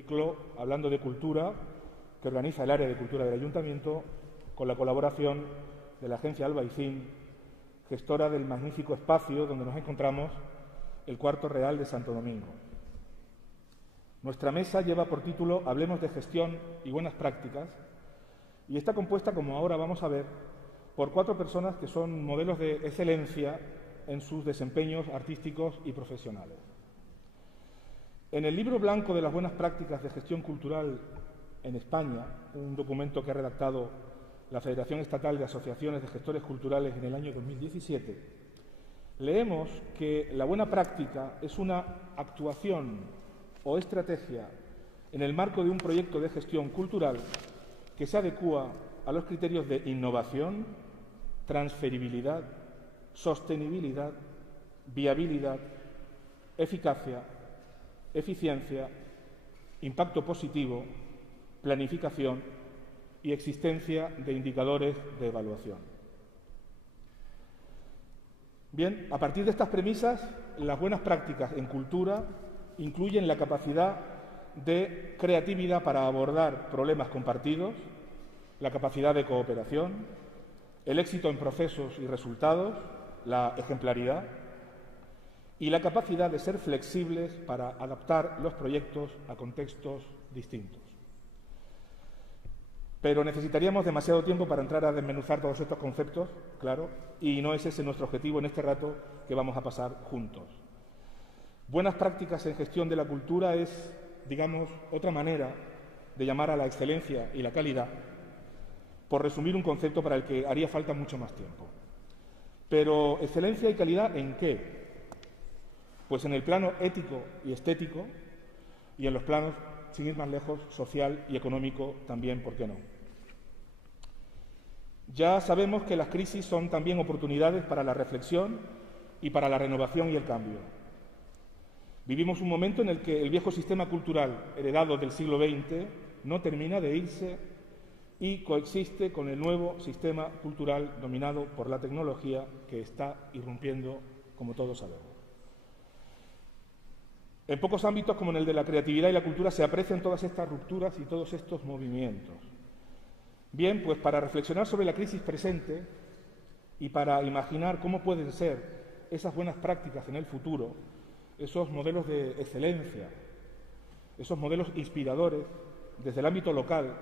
Ciclo Hablando de Cultura, que organiza el área de cultura del Ayuntamiento, con la colaboración de la agencia Albaicín, gestora del magnífico espacio donde nos encontramos, el Cuarto Real de Santo Domingo. Nuestra mesa lleva por título Hablemos de gestión y buenas prácticas, y está compuesta, como ahora vamos a ver, por 4 personas que son modelos de excelencia en sus desempeños artísticos y profesionales. En el Libro Blanco de las Buenas Prácticas de Gestión Cultural en España, un documento que ha redactado la Federación Estatal de Asociaciones de Gestores Culturales en el año 2017, leemos que la buena práctica es una actuación o estrategia en el marco de un proyecto de gestión cultural que se adecúa a los criterios de innovación, transferibilidad, sostenibilidad, viabilidad, eficacia, eficiencia, impacto positivo, planificación y existencia de indicadores de evaluación. Bien, a partir de estas premisas, las buenas prácticas en cultura incluyen la capacidad de creatividad para abordar problemas compartidos, la capacidad de cooperación, el éxito en procesos y resultados, la ejemplaridad y la capacidad de ser flexibles para adaptar los proyectos a contextos distintos. Pero necesitaríamos demasiado tiempo para entrar a desmenuzar todos estos conceptos, claro, y no es ese nuestro objetivo en este rato que vamos a pasar juntos. Buenas prácticas en gestión de la cultura es, digamos, otra manera de llamar a la excelencia y la calidad, por resumir un concepto para el que haría falta mucho más tiempo. Pero, ¿excelencia y calidad en qué? Pues en el plano ético y estético, y en los planos, sin ir más lejos, social y económico también, ¿por qué no? Ya sabemos que las crisis son también oportunidades para la reflexión y para la renovación y el cambio. Vivimos un momento en el que el viejo sistema cultural heredado del siglo XX no termina de irse y coexiste con el nuevo sistema cultural dominado por la tecnología que está irrumpiendo, como todos sabemos. En pocos ámbitos, como en el de la creatividad y la cultura, se aprecian todas estas rupturas y todos estos movimientos. Bien, pues para reflexionar sobre la crisis presente y para imaginar cómo pueden ser esas buenas prácticas en el futuro, esos modelos de excelencia, esos modelos inspiradores desde el ámbito local,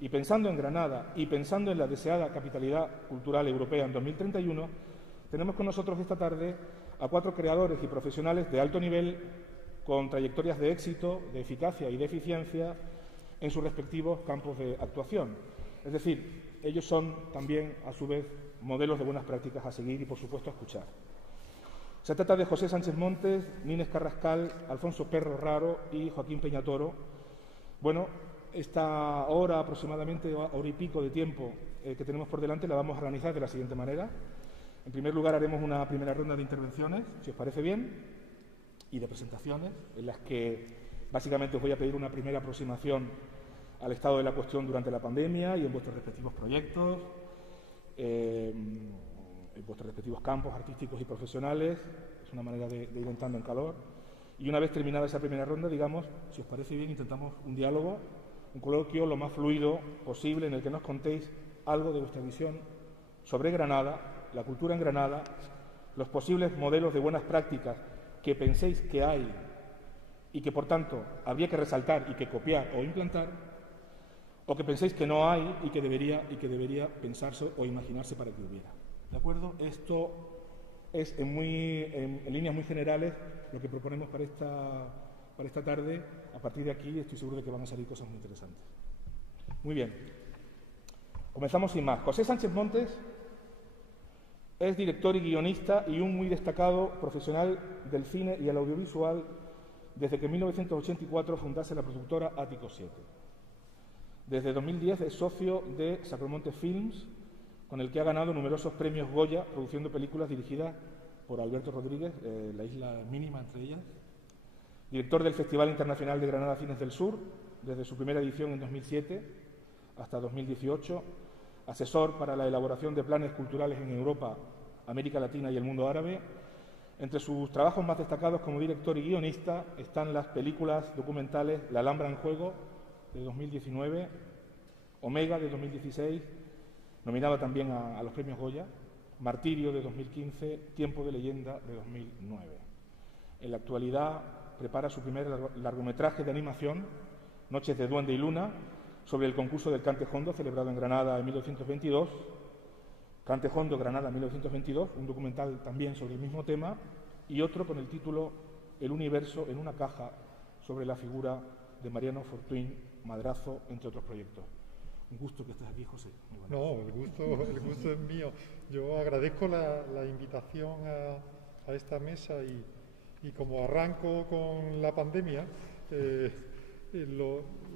y pensando en Granada y pensando en la deseada capitalidad cultural europea en 2031, tenemos con nosotros esta tarde a 4 creadores y profesionales de alto nivel con trayectorias de éxito, de eficacia y de eficiencia en sus respectivos campos de actuación. Es decir, ellos son también, a su vez, modelos de buenas prácticas a seguir y, por supuesto, a escuchar. Se trata de José Sánchez Montes, Nines Carrascal, Alfonso Perro Raro y Joaquín Peñatoro. Bueno, esta hora aproximadamente, hora y pico de tiempo que tenemos por delante, la vamos a organizar de la siguiente manera. En primer lugar, haremos una primera ronda de intervenciones, si os parece bien, y de presentaciones, en las que básicamente os voy a pedir una primera aproximación al estado de la cuestión durante la pandemia y en vuestros respectivos proyectos, en vuestros respectivos campos artísticos y profesionales. Es una manera de ir entrando en calor. Y una vez terminada esa primera ronda, digamos, si os parece bien, intentamos un diálogo, un coloquio lo más fluido posible en el que nos contéis algo de vuestra visión sobre Granada, la cultura en Granada, los posibles modelos de buenas prácticas que penséis que hay y que, por tanto, habría que resaltar y que copiar o implantar, o que penséis que no hay y que debería pensarse o imaginarse para que hubiera. ¿De acuerdo? Esto es en líneas muy generales lo que proponemos para esta tarde. A partir de aquí estoy seguro de que van a salir cosas muy interesantes. Muy bien. Comenzamos sin más. José Sánchez Montes es director y guionista y un muy destacado profesional del cine y el audiovisual desde que en 1984 fundase la productora Ático 7. Desde 2010 es socio de Sacromonte Films, con el que ha ganado numerosos premios Goya produciendo películas dirigidas por Alberto Rodríguez, La isla mínima entre ellas. Director del Festival Internacional de Granada Cines del Sur, desde su primera edición en 2007 hasta 2018. Asesor para la elaboración de planes culturales en Europa, América Latina y el mundo árabe, Entre sus trabajos más destacados como director y guionista están las películas documentales La Alhambra en Juego, de 2019, Omega, de 2016, nominada también a los premios Goya, Martirio, de 2015, Tiempo de Leyenda, de 2009. En la actualidad prepara su primer largometraje de animación, Noches de Duende y Luna, sobre el concurso del Cante Jondo, celebrado en Granada en 1922, Cante Jondo, Granada, 1922, un documental también sobre el mismo tema, y otro con el título El universo en una caja, sobre la figura de Mariano Fortuny Madrazo, entre otros proyectos. Un gusto que estés aquí, José. No, el gusto es mío. Yo agradezco la invitación a esta mesa y como arranco con la pandemia,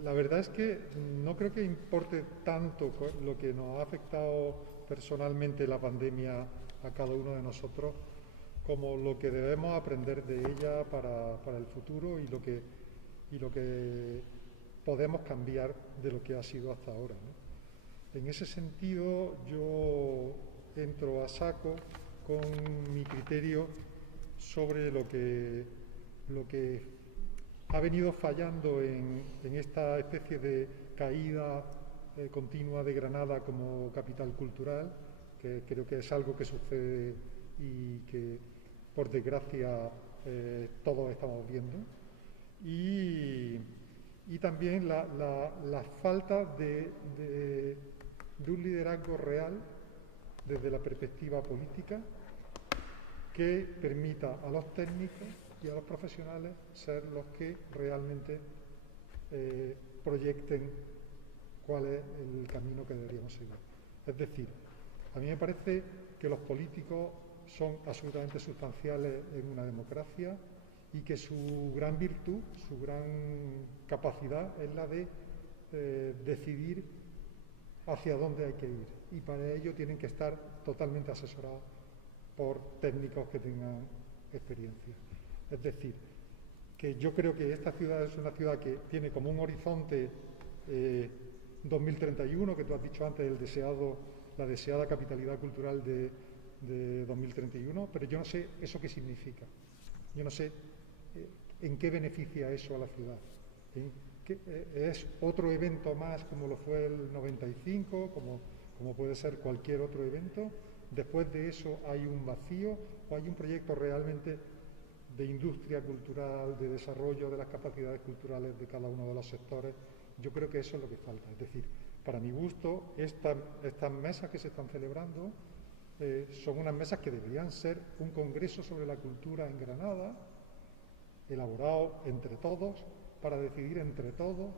la verdad es que no creo que importe tanto lo que nos ha afectado personalmente la pandemia a cada uno de nosotros como lo que debemos aprender de ella para el futuro y lo que podemos cambiar de lo que ha sido hasta ahora, ¿no? En ese sentido, yo entro a saco con mi criterio sobre lo que ha venido fallando en esta especie de caída continua de Granada como capital cultural, que creo que es algo que sucede y que, por desgracia, todos estamos viendo. Y también la falta de un liderazgo real desde la perspectiva política que permita a los técnicos y a los profesionales ser los que realmente proyecten cuál es el camino que deberíamos seguir. Es decir, a mí me parece que los políticos son absolutamente sustanciales en una democracia y que su gran virtud, su gran capacidad es la de decidir hacia dónde hay que ir. Y para ello tienen que estar totalmente asesorados por técnicos que tengan experiencia. Es decir, que yo creo que esta ciudad es una ciudad que tiene como un horizonte 2031, que tú has dicho antes, la deseada capitalidad cultural de 2031, pero yo no sé eso qué significa. Yo no sé en qué beneficia eso a la ciudad. ¿Es otro evento más como lo fue el 95, como puede ser cualquier otro evento? Después de eso hay un vacío o hay un proyecto realmente de industria cultural, de desarrollo de las capacidades culturales de cada uno de los sectores. Yo creo que eso es lo que falta. Es decir, para mi gusto, estas mesas que se están celebrando son unas mesas que deberían ser un congreso sobre la cultura en Granada, elaborado entre todos, para decidir entre todos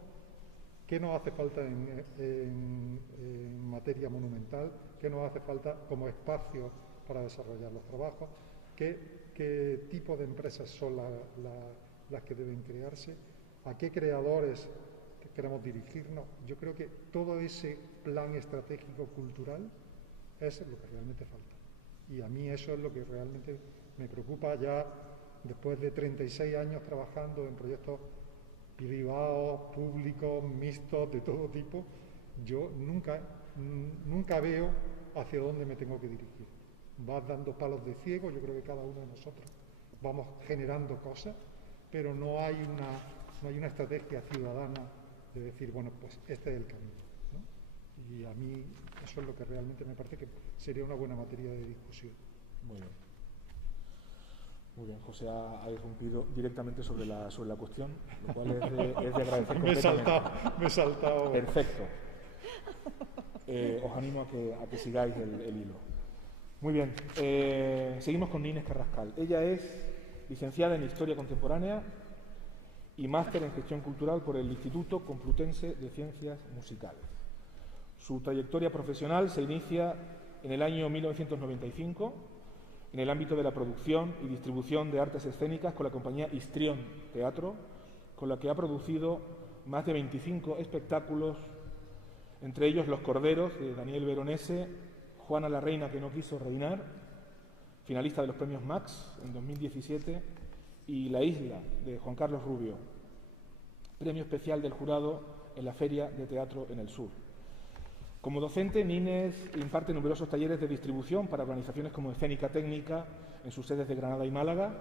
qué nos hace falta en materia monumental, qué nos hace falta como espacio para desarrollar los trabajos, qué tipo de empresas son las que deben crearse, a qué creadores queremos dirigirnos. Yo creo que todo ese plan estratégico cultural es lo que realmente falta. Y a mí eso es lo que realmente me preocupa ya después de 36 años trabajando en proyectos privados, públicos, mixtos, de todo tipo. Yo nunca veo hacia dónde me tengo que dirigir. Vas dando palos de ciego, yo creo que cada uno de nosotros vamos generando cosas, pero no hay una estrategia ciudadana de decir, bueno, pues este es el camino, ¿no? Y a mí eso es lo que realmente me parece que sería una buena materia de discusión. Muy bien. Muy bien, José ha irrumpido directamente sobre la cuestión, lo cual es de agradecer. Me he saltado. Perfecto. Os animo a que sigáis el hilo. Muy bien, seguimos con Inés Carrascal. Ella es licenciada en Historia Contemporánea y máster en Gestión Cultural por el Instituto Complutense de Ciencias Musicales. Su trayectoria profesional se inicia en el año 1995 en el ámbito de la producción y distribución de artes escénicas con la compañía Histrión Teatro, con la que ha producido más de 25 espectáculos, entre ellos Los Corderos, de Daniel Veronese, Juana la Reina que no quiso reinar, finalista de los premios Max en 2017, y La Isla, de Juan Carlos Rubio, premio especial del jurado en la Feria de Teatro en el Sur. Como docente, Nines imparte numerosos talleres de distribución para organizaciones como Escénica Técnica, en sus sedes de Granada y Málaga,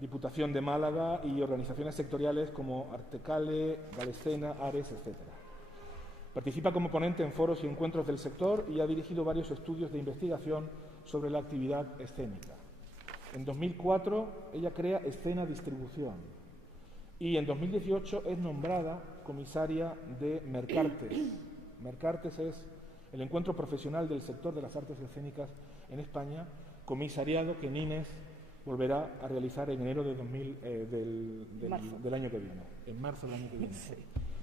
Diputación de Málaga y organizaciones sectoriales como Artecale, Galescena, Ares, etc. Participa como ponente en foros y encuentros del sector y ha dirigido varios estudios de investigación sobre la actividad escénica. En 2004 ella crea Escena Distribución y en 2018 es nombrada comisaria de Mercartes. Mercartes es el encuentro profesional del sector de las artes escénicas en España, comisariado que Nines volverá a realizar en enero de del año que viene, en marzo del año que viene. Sí.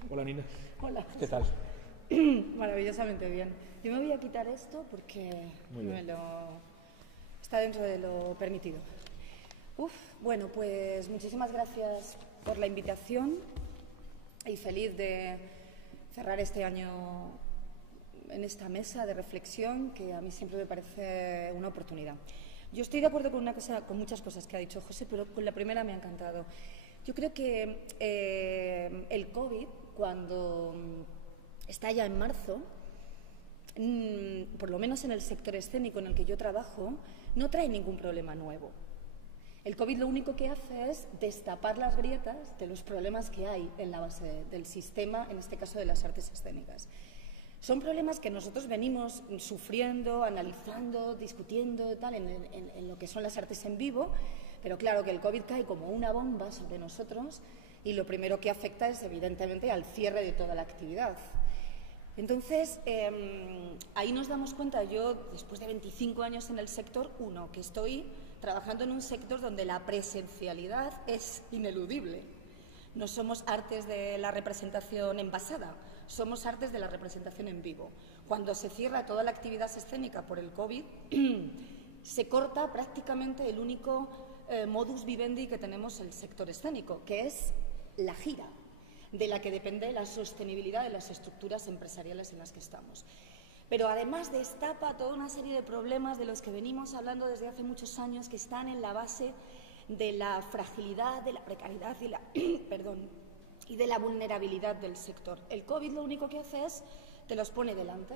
Hola, Nines. Hola. ¿Qué tal? Maravillosamente bien. Yo me voy a quitar esto porque está dentro de lo permitido. Bueno, pues muchísimas gracias por la invitación y feliz de cerrar este año en esta mesa de reflexión que a mí siempre me parece una oportunidad. Yo estoy de acuerdo con muchas cosas que ha dicho José, pero con la primera me ha encantado. Yo creo que el COVID, cuando estalla en marzo, por lo menos en el sector escénico en el que yo trabajo, no trae ningún problema nuevo. El COVID lo único que hace es destapar las grietas de los problemas que hay en la base del sistema, en este caso de las artes escénicas. Son problemas que nosotros venimos sufriendo, analizando, discutiendo tal, en lo que son las artes en vivo, pero claro que el COVID cae como una bomba sobre nosotros y lo primero que afecta es evidentemente al cierre de toda la actividad. Entonces, ahí nos damos cuenta, yo después de 25 años en el sector, que estoy trabajando en un sector donde la presencialidad es ineludible. No somos artes de la representación envasada, somos artes de la representación en vivo. Cuando se cierra toda la actividad escénica por el COVID, se corta prácticamente el único modus vivendi que tenemos el sector escénico, que es la gira, de la que depende la sostenibilidad de las estructuras empresariales en las que estamos. Pero además destapa toda una serie de problemas de los que venimos hablando desde hace muchos años, que están en la base de la fragilidad, de la precariedad y de la vulnerabilidad del sector. El COVID lo único que hace es te los pone delante,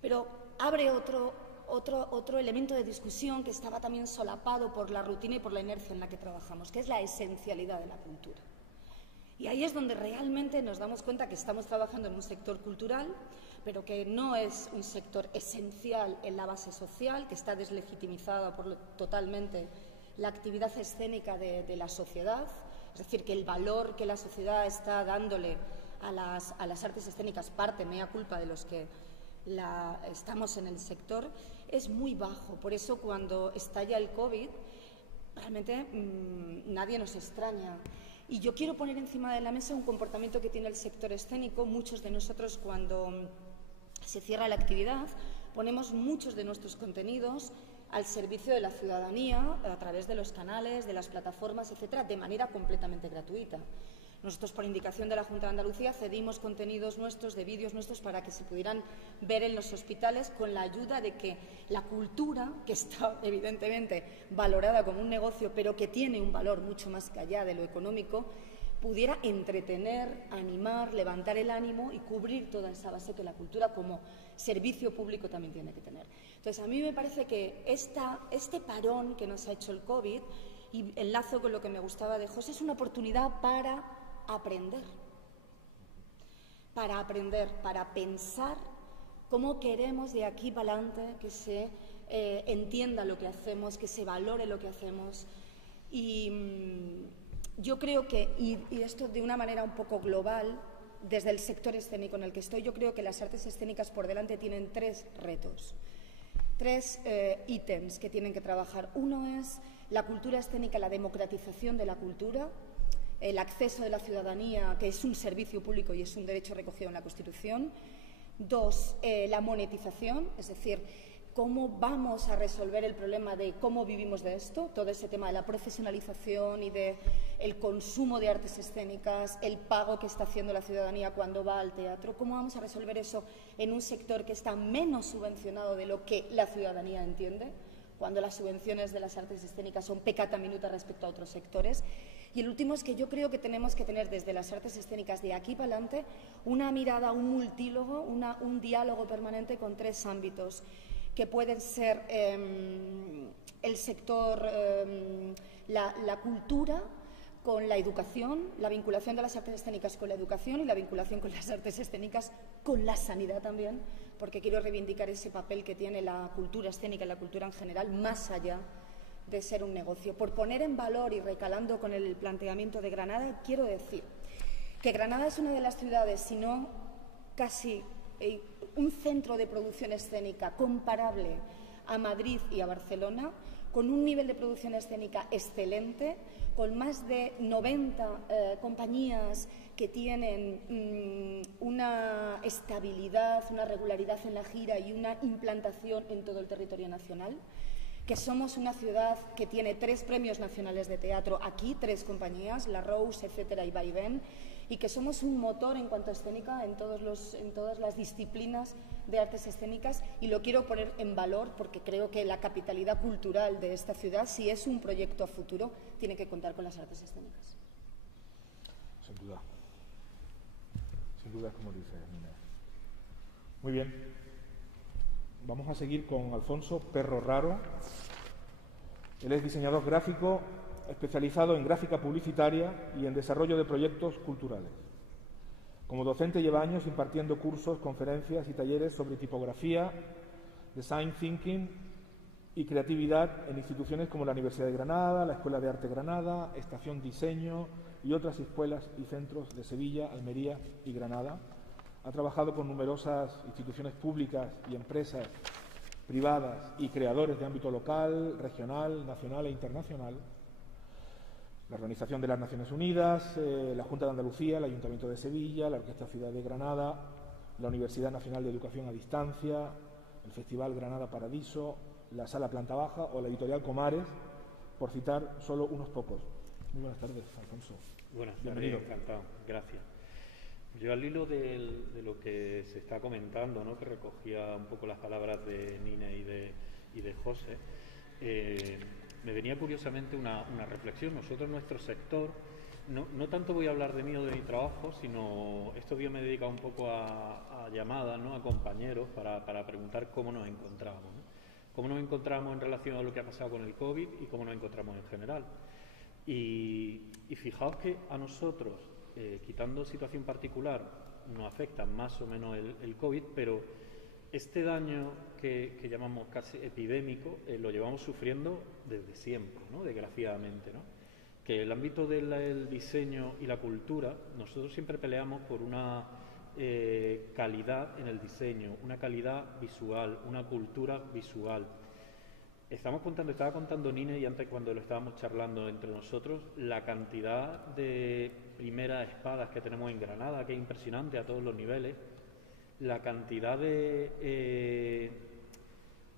pero abre otro elemento de discusión que estaba también solapado por la rutina y por la inercia en la que trabajamos, que es la esencialidad de la cultura. Y ahí es donde realmente nos damos cuenta que estamos trabajando en un sector cultural, pero que no es un sector esencial en la base social, que está deslegitimizada totalmente la actividad escénica de la sociedad, es decir, que el valor que la sociedad está dándole a las artes escénicas, parte mea culpa de los que estamos en el sector, es muy bajo. Por eso cuando estalla el COVID, realmente nadie nos extraña. Y yo quiero poner encima de la mesa un comportamiento que tiene el sector escénico. Muchos de nosotros, cuando se cierra la actividad, ponemos muchos de nuestros contenidos al servicio de la ciudadanía a través de los canales, de las plataformas, etcétera, de manera completamente gratuita. Nosotros, por indicación de la Junta de Andalucía, cedimos contenidos nuestros, de vídeos nuestros, para que se pudieran ver en los hospitales, con la ayuda de que la cultura, que está evidentemente valorada como un negocio, pero que tiene un valor mucho más allá de lo económico, pudiera entretener, animar, levantar el ánimo y cubrir toda esa base que la cultura como servicio público también tiene que tener. Entonces, a mí me parece que este parón que nos ha hecho el COVID, y enlazo con lo que me gustaba de José, es una oportunidad para aprender, para pensar cómo queremos de aquí para adelante que se entienda lo que hacemos, que se valore lo que hacemos. Y yo creo que, y esto de una manera un poco global, desde el sector escénico en el que estoy, yo creo que las artes escénicas por delante tienen 3 retos, 3 ítems que tienen que trabajar. Uno es la cultura escénica, la democratización de la cultura, el acceso de la ciudadanía, que es un servicio público y es un derecho recogido en la Constitución. 2, la monetización, es decir, cómo vamos a resolver el problema de cómo vivimos de esto, todo ese tema de la profesionalización y del consumo de artes escénicas, el pago que está haciendo la ciudadanía cuando va al teatro, cómo vamos a resolver eso en un sector que está menos subvencionado de lo que la ciudadanía entiende, cuando las subvenciones de las artes escénicas son peccata minuta respecto a otros sectores. Y el último es que yo creo que tenemos que tener desde las artes escénicas de aquí para adelante una mirada, un multílogo, un diálogo permanente con tres ámbitos que pueden ser el sector, la cultura, con la educación, la vinculación de las artes escénicas con la educación y la vinculación con las artes escénicas con la sanidad también, porque quiero reivindicar ese papel que tiene la cultura escénica y la cultura en general, más allá de ser un negocio. Por poner en valor y recalando con el planteamiento de Granada, quiero decir que Granada es una de las ciudades, si no casi un centro de producción escénica comparable a Madrid y a Barcelona, con un nivel de producción escénica excelente, con más de 90 compañías que tienen una estabilidad, una regularidad en la gira y una implantación en todo el territorio nacional, que somos una ciudad que tiene 3 premios nacionales de teatro, aquí 3 compañías, La Rose, etcétera, y Vaivén, y que somos un motor en cuanto a escénica en todas las disciplinas de artes escénicas, y lo quiero poner en valor porque creo que la capitalidad cultural de esta ciudad, si es un proyecto a futuro, tiene que contar con las artes escénicas. Sin duda. Sin duda, como dice Nina. Muy bien. Vamos a seguir con Alfonso Perro Raro. Él es diseñador gráfico especializado en gráfica publicitaria y en desarrollo de proyectos culturales. Como docente lleva años impartiendo cursos, conferencias y talleres sobre tipografía, design thinking y creatividad en instituciones como la Universidad de Granada, la Escuela de Arte Granada, Estación Diseño y otras escuelas y centros de Sevilla, Almería y Granada. Ha trabajado con numerosas instituciones públicas y empresas privadas y creadores de ámbito local, regional, nacional e internacional. La Organización de las Naciones Unidas, la Junta de Andalucía, el Ayuntamiento de Sevilla, la Orquesta Ciudad de Granada, la Universidad Nacional de Educación a Distancia, el Festival Granada Paradiso, la Sala Planta Baja o la Editorial Comares, por citar solo unos pocos. Muy buenas tardes, Alfonso. Buenas tardes, encantado. Gracias. Yo al hilo de lo que se está comentando, ¿no?, que recogía un poco las palabras de Nina y de José, me venía curiosamente una reflexión. Nosotros, nuestro sector, no tanto voy a hablar de mí o de mi trabajo, sino estos días me he dedicado un poco a llamadas, ¿no?, a compañeros para preguntar cómo nos encontramos, ¿no? Cómo nos encontramos en relación a lo que ha pasado con el COVID y cómo nos encontramos en general. Y fijaos que a nosotros, quitando situación particular, nos afecta más o menos el COVID, pero este daño que llamamos casi epidémico lo llevamos sufriendo desde siempre, ¿no?, desgraciadamente, ¿no? Que el ámbito del diseño y la cultura, nosotros siempre peleamos por una calidad en el diseño, una calidad visual, una cultura visual. Estaba contando Nina, y antes cuando lo estábamos charlando entre nosotros, la cantidad de primeras espadas que tenemos en Granada, que es impresionante a todos los niveles, la cantidad de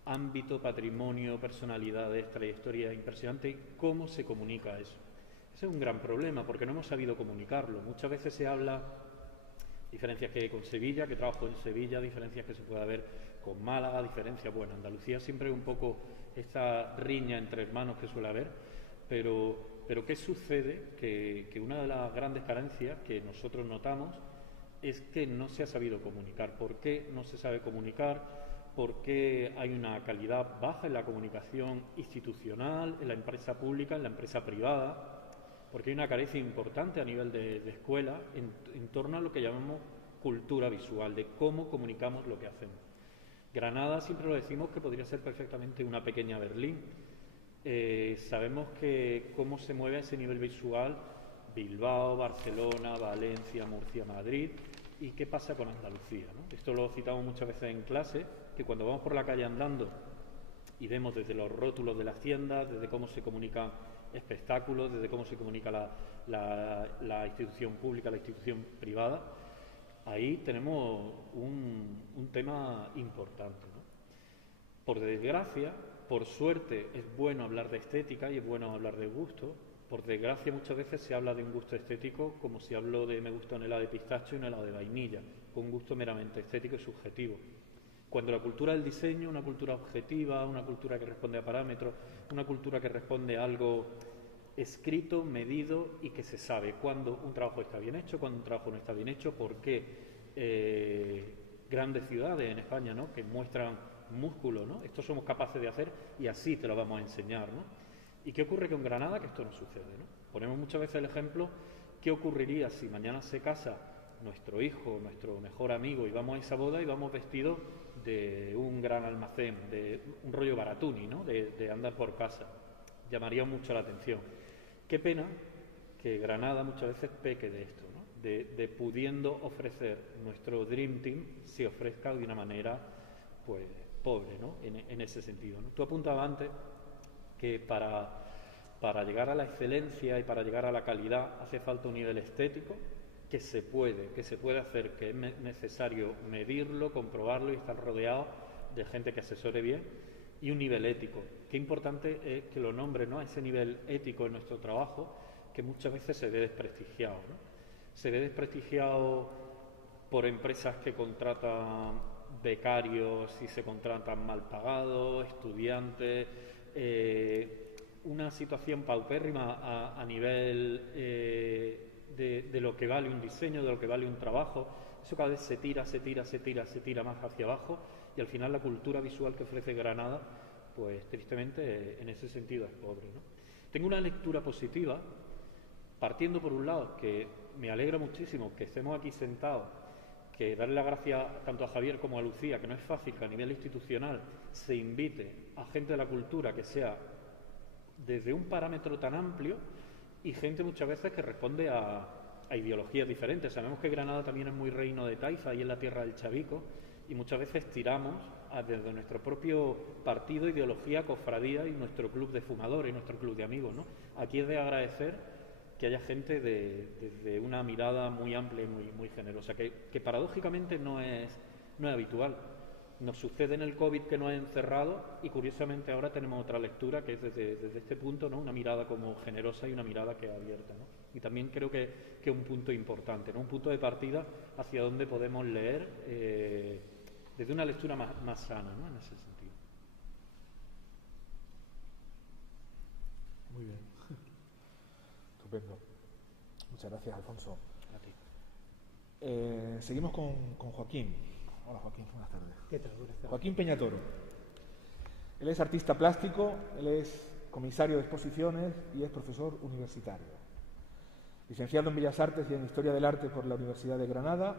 ámbito, patrimonio, personalidades, trayectorias impresionante, y cómo se comunica eso. Ese es un gran problema, porque no hemos sabido comunicarlo. Muchas veces se habla diferencias que hay con Sevilla, que trabajo en Sevilla, diferencias que se puede haber con Málaga, diferencias, bueno, Andalucía siempre un poco esta riña entre hermanos que suele haber, pero ¿qué sucede? Que una de las grandes carencias que nosotros notamos es que no se ha sabido comunicar. ¿Por qué no se sabe comunicar? ¿Por qué hay una calidad baja en la comunicación institucional, en la empresa pública, en la empresa privada? Porque hay una carencia importante a nivel de escuela en torno a lo que llamamos cultura visual, de cómo comunicamos lo que hacemos. Granada, siempre lo decimos, que podría ser perfectamente una pequeña Berlín. Sabemos que cómo se mueve a ese nivel visual Bilbao, Barcelona, Valencia, Murcia, Madrid, y qué pasa con Andalucía, ¿no? Esto lo citamos muchas veces en clase, que cuando vamos por la calle andando y vemos desde los rótulos de las tiendas, desde cómo se comunican espectáculos, desde cómo se comunica la institución pública, la institución privada, ahí tenemos un tema importante, ¿no? Por desgracia, por suerte, es bueno hablar de estética y es bueno hablar de gusto. Por desgracia, muchas veces se habla de un gusto estético como si hablo de me gusta un helado de pistacho y un helado de vainilla, con un gusto meramente estético y subjetivo. Cuando la cultura del diseño, una cultura objetiva, una cultura que responde a parámetros, una cultura que responde a algo escrito, medido y que se sabe cuándo un trabajo está bien hecho, cuándo un trabajo no está bien hecho, por qué grandes ciudades en España, ¿no?, que muestran músculo, ¿no? Esto somos capaces de hacer y así te lo vamos a enseñar, ¿no? ¿Y qué ocurre con Granada? Que esto no sucede, ¿no? Ponemos muchas veces el ejemplo, ¿qué ocurriría si mañana se casa nuestro hijo, nuestro mejor amigo, y vamos a esa boda y vamos vestidos de un gran almacén, de un rollo Baratuni, ¿no?, de andar por casa? Llamaría mucho la atención. Qué pena que Granada muchas veces peque de esto, ¿no?, de pudiendo ofrecer nuestro Dream Team, se ofrezca de una manera, pues, pobre, ¿no?, en ese sentido, ¿no? Tú apuntabas antes que para llegar a la excelencia y para llegar a la calidad hace falta un nivel estético que se puede hacer, que es necesario medirlo, comprobarlo y estar rodeado de gente que asesore bien, y un nivel ético. Qué importante es que lo nombre, ¿no?, a ese nivel ético en nuestro trabajo, que muchas veces se ve desprestigiado, ¿no? Se ve desprestigiado por empresas que contratan becarios y se contratan mal pagados, estudiantes, una situación paupérrima a nivel de lo que vale un diseño, de lo que vale un trabajo. Eso cada vez se tira más hacia abajo, y al final la cultura visual que ofrece Granada, pues tristemente en ese sentido es pobre, ¿no? Tengo una lectura positiva, partiendo por un lado que me alegra muchísimo que estemos aquí sentados, que darle las gracias tanto a Javier como a Lucía, que no es fácil que a nivel institucional se invite a gente de la cultura que sea desde un parámetro tan amplio, y gente muchas veces que responde a ideologías diferentes. Sabemos que Granada también es muy reino de taifa y es la tierra del chavico, y muchas veces tiramos desde nuestro propio partido, ideología, cofradía y nuestro club de fumadores, nuestro club de amigos, ¿no? Aquí es de agradecer que haya gente desde una mirada muy amplia y muy generosa, que paradójicamente no es habitual. Nos sucede en el COVID que nos ha encerrado, y curiosamente ahora tenemos otra lectura que es desde este punto, ¿no?, una mirada como generosa y una mirada que es abierta, ¿no? Y también creo que es un punto importante, ¿no?, un punto de partida hacia donde podemos leer desde una lectura más sana, ¿no?, en ese sentido. Muy bien. Estupendo. Muchas gracias, Alfonso. A ti. Seguimos con Joaquín. Hola, Joaquín, buenas tardes. ¿Qué tal? Buenas tardes. Joaquín Peñatoro. Él es artista plástico, él es comisario de exposiciones y es profesor universitario. Licenciado en Bellas Artes y en Historia del Arte por la Universidad de Granada,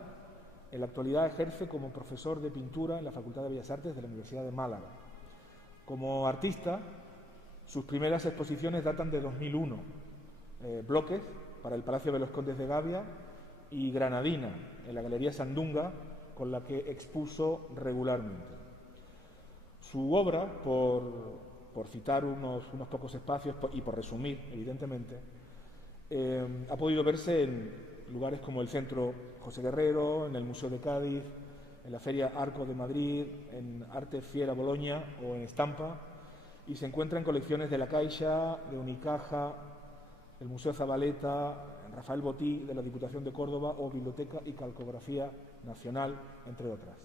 en la actualidad ejerce como profesor de pintura en la Facultad de Bellas Artes de la Universidad de Málaga. Como artista, sus primeras exposiciones datan de 2001, Bloques, para el Palacio de los Condes de Gavia, y Granadina, en la Galería Sandunga, con la que expuso regularmente. Su obra, por citar unos pocos espacios y por resumir, evidentemente, ha podido verse en lugares como el Centro José Guerrero, en el Museo de Cádiz, en la Feria Arco de Madrid, en Arte Fiera Bologna o en Estampa, y se encuentra en colecciones de La Caixa, de Unicaja, el Museo Zabaleta, Rafael Botí de la Diputación de Córdoba o Biblioteca y Calcografía Nacional, entre otras.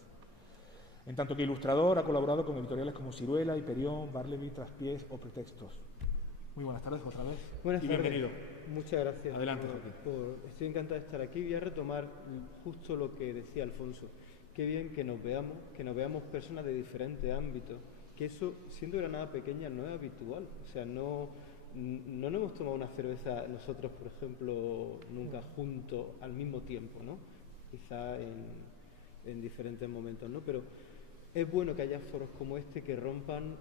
En tanto que ilustrador, ha colaborado con editoriales como Ciruela, Hiperión, Barleby, Traspiés o Pretextos. Muy buenas tardes otra vez. Buenas tardes. Bienvenido. Muchas gracias. Adelante, estoy encantado de estar aquí. Voy a retomar justo lo que decía Alfonso. Qué bien que nos veamos personas de diferentes ámbitos, que eso, siendo Granada pequeña, no es habitual. O sea, no nos hemos tomado una cerveza nosotros, por ejemplo, nunca juntos al mismo tiempo, ¿no? Quizá en diferentes momentos, ¿no? Pero es bueno que haya foros como este que rompan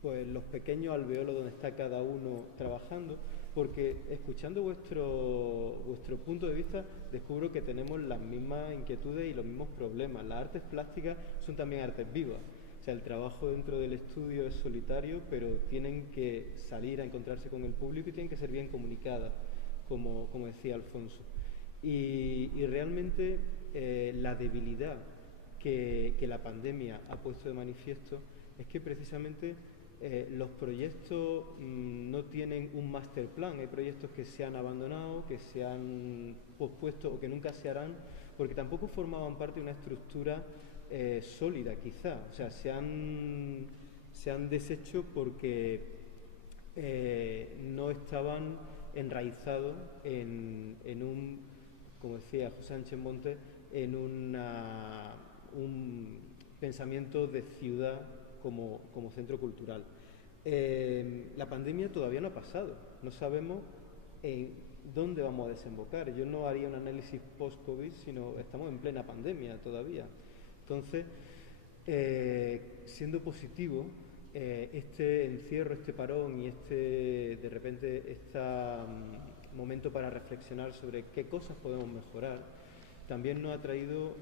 pues los pequeños alveolos donde está cada uno trabajando, porque escuchando vuestro punto de vista descubro que tenemos las mismas inquietudes y los mismos problemas. Las artes plásticas son también artes vivas. O sea, el trabajo dentro del estudio es solitario, pero tienen que salir a encontrarse con el público y tienen que ser bien comunicadas, como decía Alfonso. Y realmente la debilidad que la pandemia ha puesto de manifiesto es que precisamente los proyectos no tienen un master plan. Hay proyectos que se han abandonado, que se han pospuesto o que nunca se harán, porque tampoco formaban parte de una estructura sólida, quizá. O sea, se han deshecho porque no estaban enraizados en un, como decía José Sánchez Montes, en un pensamiento de ciudad como centro cultural. La pandemia todavía no ha pasado, no sabemos dónde vamos a desembocar. Yo no haría un análisis post-COVID, sino estamos en plena pandemia todavía. Entonces, siendo positivo, este encierro, este parón y de repente, este momento para reflexionar sobre qué cosas podemos mejorar, también nos ha traído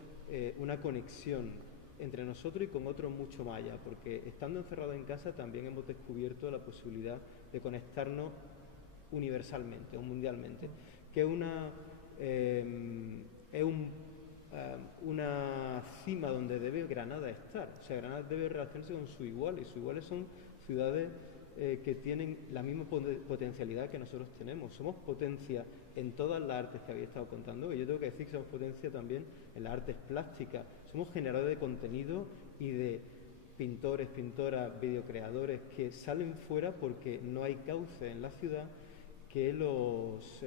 una conexión entre nosotros y con otros mucho más allá, porque estando encerrados en casa también hemos descubierto la posibilidad de conectarnos universalmente o mundialmente, que es una cima donde debe Granada estar. O sea, Granada debe relacionarse con sus iguales, y sus iguales son ciudades que tienen la misma potencialidad que nosotros tenemos. Somos potencia en todas las artes que había estado contando, y yo tengo que decir que somos potencia también en las artes plásticas. Somos generadores de contenido y de pintores, pintoras, videocreadores que salen fuera porque no hay cauce en la ciudad que los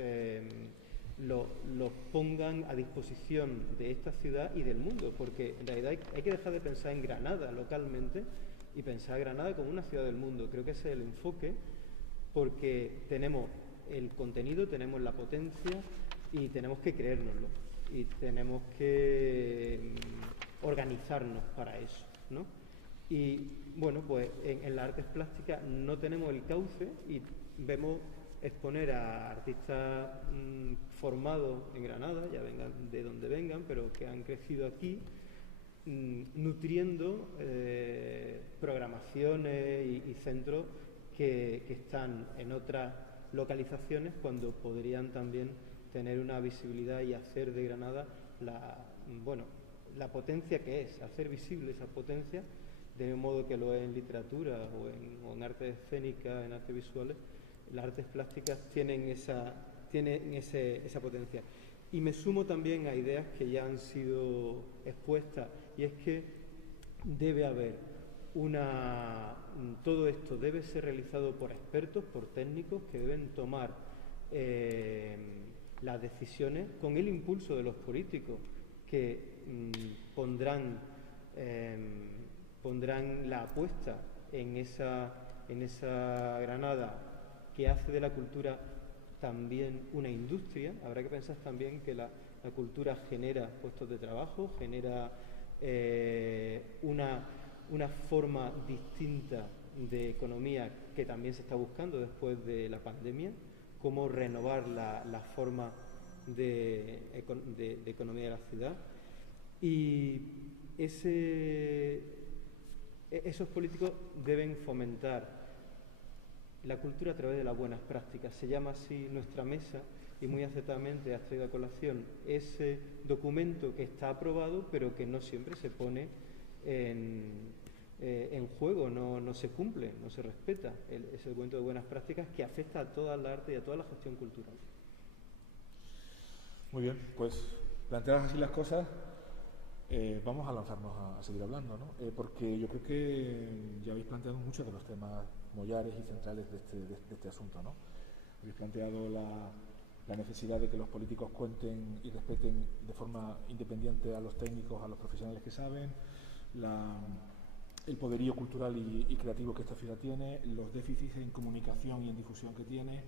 pongan a disposición de esta ciudad y del mundo, porque en realidad hay que dejar de pensar en Granada localmente y pensar en Granada como una ciudad del mundo. Creo que ese es el enfoque, porque tenemos el contenido, tenemos la potencia y tenemos que creérnoslo y tenemos que organizarnos para eso, ¿no? Y bueno, pues en las artes plásticas no tenemos el cauce y vemos exponer a artistas formados en Granada, ya vengan de donde vengan, pero que han crecido aquí, nutriendo programaciones y centros que están en otras localizaciones, cuando podrían también tener una visibilidad y hacer de Granada la potencia que es, hacer visible esa potencia, de modo que lo es en literatura o en artes escénicas, en artes visuales. Las artes plásticas tienen esa potencia. Y me sumo también a ideas que ya han sido expuestas, y es que debe haber todo esto debe ser realizado por expertos, por técnicos que deben tomar las decisiones con el impulso de los políticos, que pondrán la apuesta en esa Granada que hace de la cultura también una industria. Habrá que pensar también que la cultura genera puestos de trabajo, genera una forma distinta de economía que también se está buscando después de la pandemia, cómo renovar la forma de economía de la ciudad. Y esos políticos deben fomentar la cultura a través de las buenas prácticas. Se llama así nuestra mesa, y muy acertadamente has traído a colación ese documento que está aprobado, pero que no siempre se pone en juego, no se cumple, no se respeta ese documento de buenas prácticas que afecta a toda la arte y a toda la gestión cultural. Muy bien, pues planteadas así las cosas, vamos a lanzarnos a seguir hablando, ¿no? Porque yo creo que ya habéis planteado muchos de los temas mollares y centrales de este asunto, ¿no? Habéis planteado la necesidad de que los políticos cuenten y respeten de forma independiente a los técnicos, a los profesionales que saben, el poderío cultural y creativo que esta ciudad tiene, los déficits en comunicación y en difusión que tiene,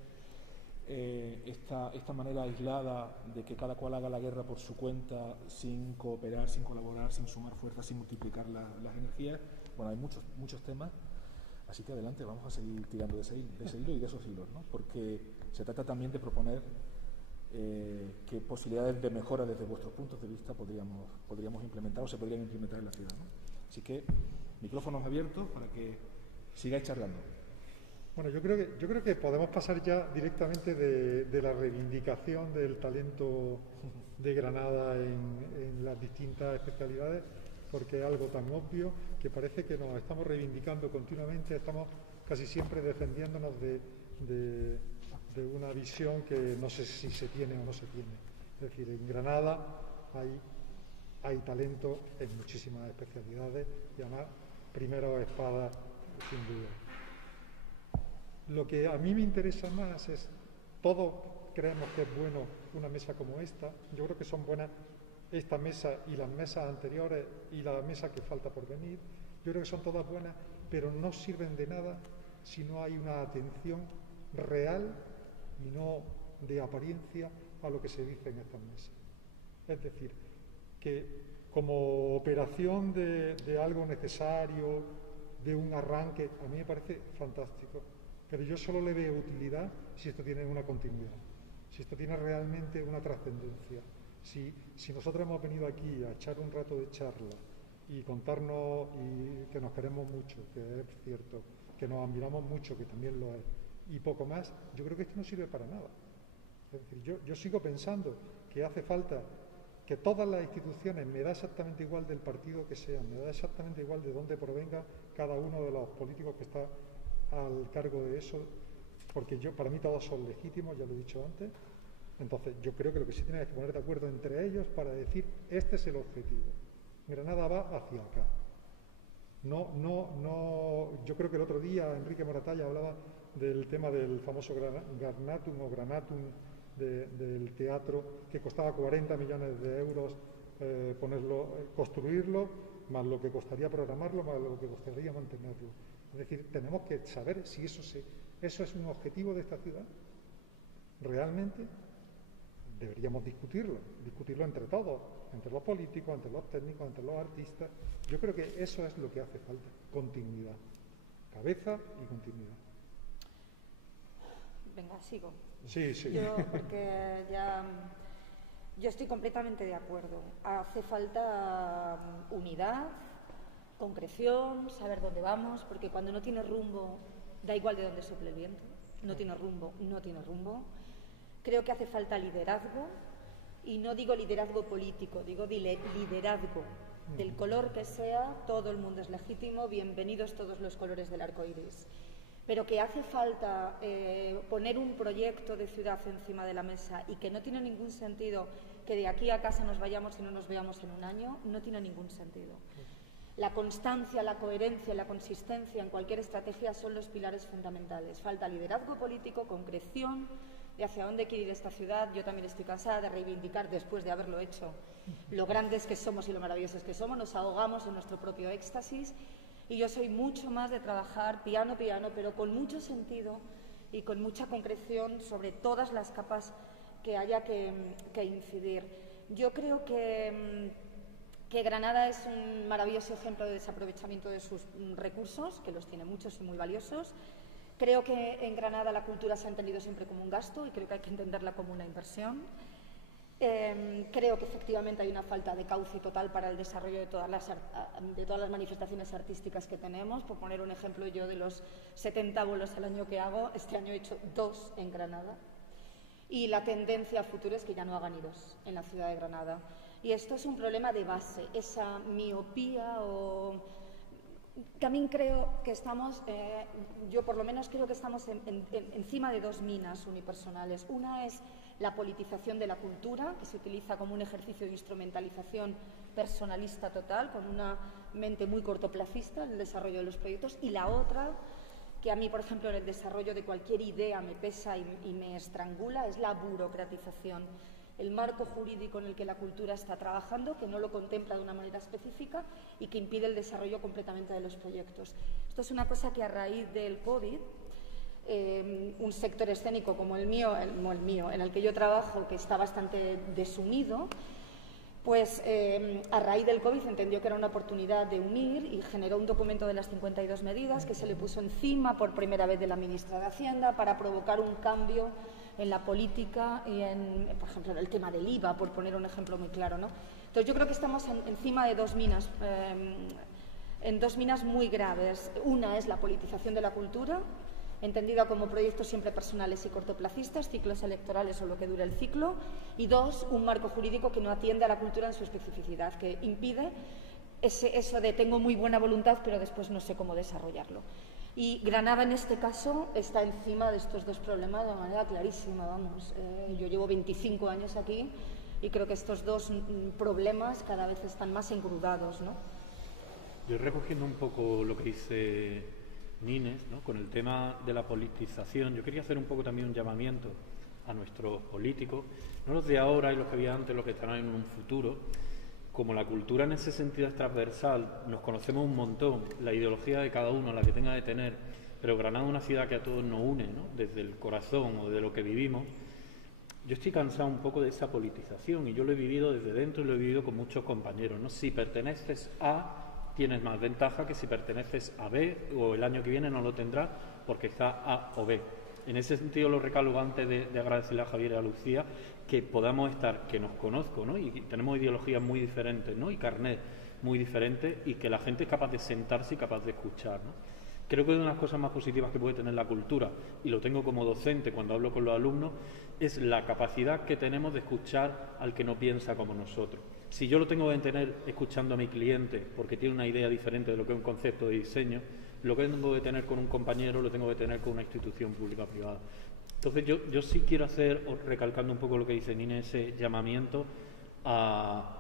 esta manera aislada de que cada cual haga la guerra por su cuenta, sin cooperar, sin colaborar, sin sumar fuerzas, sin multiplicar las energías. Bueno, hay muchos temas, así que adelante, vamos a seguir tirando de ese hilo y de esos hilos, ¿no? Porque se trata también de proponer qué posibilidades de mejora desde vuestros puntos de vista podríamos implementar o se podrían implementar en la ciudad, ¿no? Así que micrófonos abiertos para que sigáis charlando. Bueno, yo creo que podemos pasar ya directamente de la reivindicación del talento de Granada en las distintas especialidades, porque es algo tan obvio que parece que nos estamos reivindicando continuamente, estamos casi siempre defendiéndonos de una visión que no sé si se tiene o no se tiene. Es decir, en Granada hay talento en muchísimas especialidades, y además primero espadas, sin duda. Lo que a mí me interesa más es, todos creemos que es bueno una mesa como esta. Yo creo que son buenas esta mesa y las mesas anteriores y la mesa que falta por venir. Yo creo que son todas buenas, pero no sirven de nada si no hay una atención real y no de apariencia a lo que se dice en estas mesas. Es decir, que como operación de algo necesario, de un arranque, a mí me parece fantástico, pero yo solo le veo utilidad si esto tiene una continuidad, si esto tiene realmente una trascendencia. Si nosotros hemos venido aquí a echar un rato de charla y contarnos y que nos queremos mucho, que es cierto, que nos admiramos mucho, que también lo es, y poco más, yo creo que esto no sirve para nada. Es decir, yo sigo pensando que hace falta que todas las instituciones, me da exactamente igual del partido que sean, me da exactamente igual de dónde provenga cada uno de los políticos que está al cargo de eso, porque para mí todos son legítimos, ya lo he dicho antes. Entonces yo creo que lo que sí tienen es que poner de acuerdo entre ellos para decir, este es el objetivo. Granada va hacia acá. Yo creo que el otro día Enrique Moratalla hablaba del tema del famoso Garnatum o Granatum del teatro, que costaba 40 millones de euros construirlo, más lo que costaría programarlo, más lo que costaría mantenerlo. Es decir, tenemos que saber si eso es un objetivo de esta ciudad. Realmente deberíamos discutirlo entre todos, entre los políticos, entre los técnicos, entre los artistas. Yo creo que eso es lo que hace falta, continuidad, cabeza y continuidad. Venga, sigo. Sí. Porque yo estoy completamente de acuerdo. Hace falta unidad, concreción, saber dónde vamos, porque cuando no tienes rumbo, da igual de dónde sople el viento, no tiene rumbo. Creo que hace falta liderazgo, y no digo liderazgo político, digo liderazgo. Del color que sea, todo el mundo es legítimo, bienvenidos todos los colores del arco iris. Pero que hace falta poner un proyecto de ciudad encima de la mesa y que no tiene ningún sentido que de aquí a casa nos vayamos y no nos veamos en un año, no tiene ningún sentido. La constancia, la coherencia, la consistencia en cualquier estrategia son los pilares fundamentales. Falta liderazgo político, concreción de hacia dónde quiere ir esta ciudad. Yo también estoy cansada de reivindicar, después de haberlo hecho, lo grandes que somos y lo maravillosos que somos. Nos ahogamos en nuestro propio éxtasis. Y yo soy mucho más de trabajar piano, pero con mucho sentido y con mucha concreción sobre todas las capas que haya que incidir. Yo creo que Granada es un maravilloso ejemplo de desaprovechamiento de sus recursos, que los tiene muchos y muy valiosos. Creo que en Granada la cultura se ha entendido siempre como un gasto y creo que hay que entenderla como una inversión. Creo que efectivamente hay una falta de cauce total para el desarrollo de todas las manifestaciones artísticas que tenemos. Por poner un ejemplo, yo de los 70 bolos al año que hago, este año he hecho 2 en Granada. Y la tendencia a futuro es que ya no hagan ni 2 en la ciudad de Granada. Y esto es un problema de base, esa miopía o... También creo que estamos, yo por lo menos creo que estamos encima de 2 minas unipersonales. Una es la politización de la cultura, que se utiliza como un ejercicio de instrumentalización personalista total, con una mente muy cortoplacista en el desarrollo de los proyectos, y la otra, que a mí, por ejemplo, en el desarrollo de cualquier idea me pesa y me estrangula, es la burocratización. El marco jurídico en el que la cultura está trabajando, que no lo contempla de una manera específica y que impide el desarrollo completamente de los proyectos. Esto es una cosa que a raíz del COVID, un sector escénico como el mío, en el que yo trabajo, que está bastante desunido, pues a raíz del COVID entendió que era una oportunidad de unir y generó un documento de las 52 medidas que se le puso encima por primera vez de la ministra de Hacienda para provocar un cambio en la política y por ejemplo, en el tema del IVA, por poner un ejemplo muy claro, ¿no? Entonces yo creo que estamos encima de 2 minas, en 2 minas muy graves. Una es la politización de la cultura, entendida como proyectos siempre personales y cortoplacistas, ciclos electorales o lo que dure el ciclo, y 2, un marco jurídico que no atiende a la cultura en su especificidad, que impide eso de tengo muy buena voluntad pero después no sé cómo desarrollarlo. Y Granada en este caso está encima de estos 2 problemas de manera clarísima, vamos. Yo llevo 25 años aquí y creo que estos 2 problemas cada vez están más engrudados, ¿no? Yo recogiendo un poco lo que dice Nines, ¿no? Con el tema de la politización. Yo quería hacer un poco también un llamamiento a nuestros políticos, no los de ahora y los que había antes, los que estarán en un futuro. Como la cultura en ese sentido es transversal, nos conocemos un montón, la ideología de cada uno, la que tenga de tener, pero Granada es una ciudad que a todos nos une, ¿no? Desde el corazón o de lo que vivimos. Yo estoy cansado un poco de esa politización y yo lo he vivido desde dentro y lo he vivido con muchos compañeros, ¿no? Si perteneces a, tienes más ventaja que si perteneces a B, o el año que viene no lo tendrás porque está A o B. En ese sentido lo recalco antes de agradecerle a Javier y a Lucía que podamos estar, que nos conozco, ¿no? Y tenemos ideologías muy diferentes, ¿no? Y carnet muy diferentes, y que la gente es capaz de sentarse y capaz de escuchar, ¿no? Creo que una de las cosas más positivas que puede tener la cultura, y lo tengo como docente cuando hablo con los alumnos, es la capacidad que tenemos de escuchar al que no piensa como nosotros. Si yo lo tengo que tener escuchando a mi cliente porque tiene una idea diferente de lo que es un concepto de diseño, lo que tengo que tener con un compañero lo tengo que tener con una institución pública o privada. Entonces yo sí quiero hacer, recalcando un poco lo que dice Nina, ese llamamiento a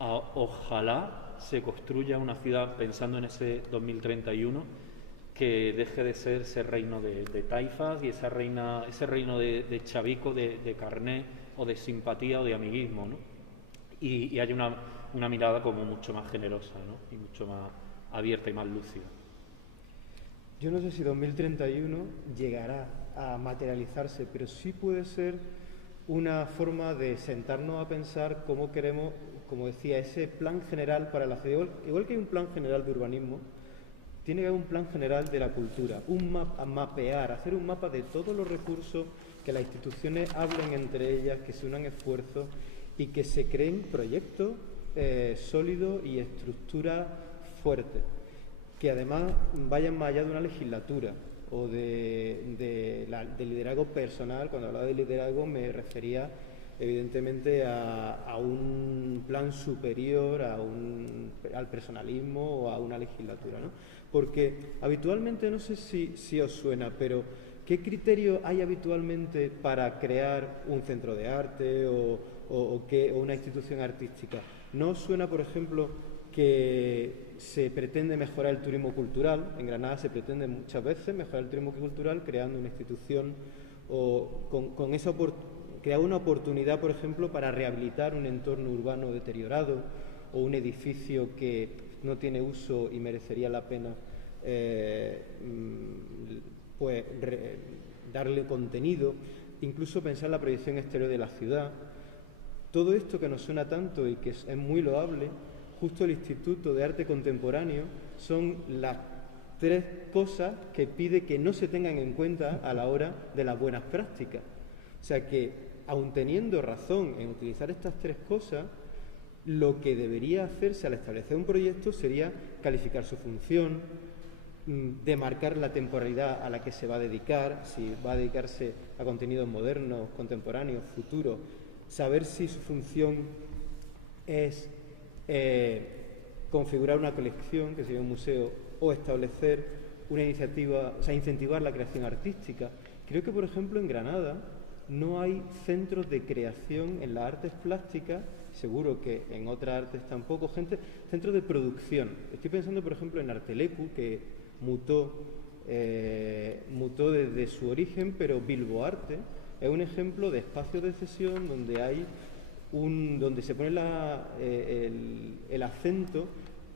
ojalá se construya una ciudad pensando en ese 2031 que deje de ser ese reino de taifas y ese reino de chavico, de carné o de simpatía o de amiguismo, ¿no? Y haya una mirada como mucho más generosa, ¿no? Y mucho más abierta y más lúcida. Yo no sé si 2031 llegará a materializarse, pero sí puede ser una forma de sentarnos a pensar cómo queremos, como decía, ese plan general para la ciudad. Igual que hay un plan general de urbanismo, tiene que haber un plan general de la cultura, mapear, hacer un mapa de todos los recursos, que las instituciones hablen entre ellas, que se unan esfuerzos y que se creen proyectos sólidos y estructuras fuertes, que además vayan más allá de una legislatura o de liderazgo personal. Cuando hablaba de liderazgo me refería evidentemente a un plan superior al personalismo o a una legislatura, ¿no? Porque habitualmente, no sé si os suena, pero ¿qué criterio hay habitualmente para crear un centro de arte o una institución artística? ¿No os suena, por ejemplo, que se pretende mejorar el turismo cultural? En Granada se pretende muchas veces mejorar el turismo cultural creando una institución o con esa crear una oportunidad, por ejemplo, para rehabilitar un entorno urbano deteriorado o un edificio que no tiene uso y merecería la pena darle contenido, incluso pensar la proyección exterior de la ciudad. Todo esto que nos suena tanto y que es muy loable, justo el Instituto de Arte Contemporáneo son las 3 cosas que pide que no se tengan en cuenta a la hora de las buenas prácticas. O sea que, aun teniendo razón en utilizar estas 3 cosas, lo que debería hacerse al establecer un proyecto sería calificar su función, demarcar la temporalidad a la que se va a dedicar, si va a dedicarse a contenidos modernos, contemporáneos, futuros, saber si su función es configurar una colección, que sería un museo, o establecer una iniciativa, o sea, incentivar la creación artística. Creo que, por ejemplo, en Granada no hay centros de creación en las artes plásticas, seguro que en otras artes tampoco, centros de producción. Estoy pensando, por ejemplo, en Artelecu, que mutó desde su origen, pero Bilbo Arte es un ejemplo de espacios de cesión donde hay donde se pone el acento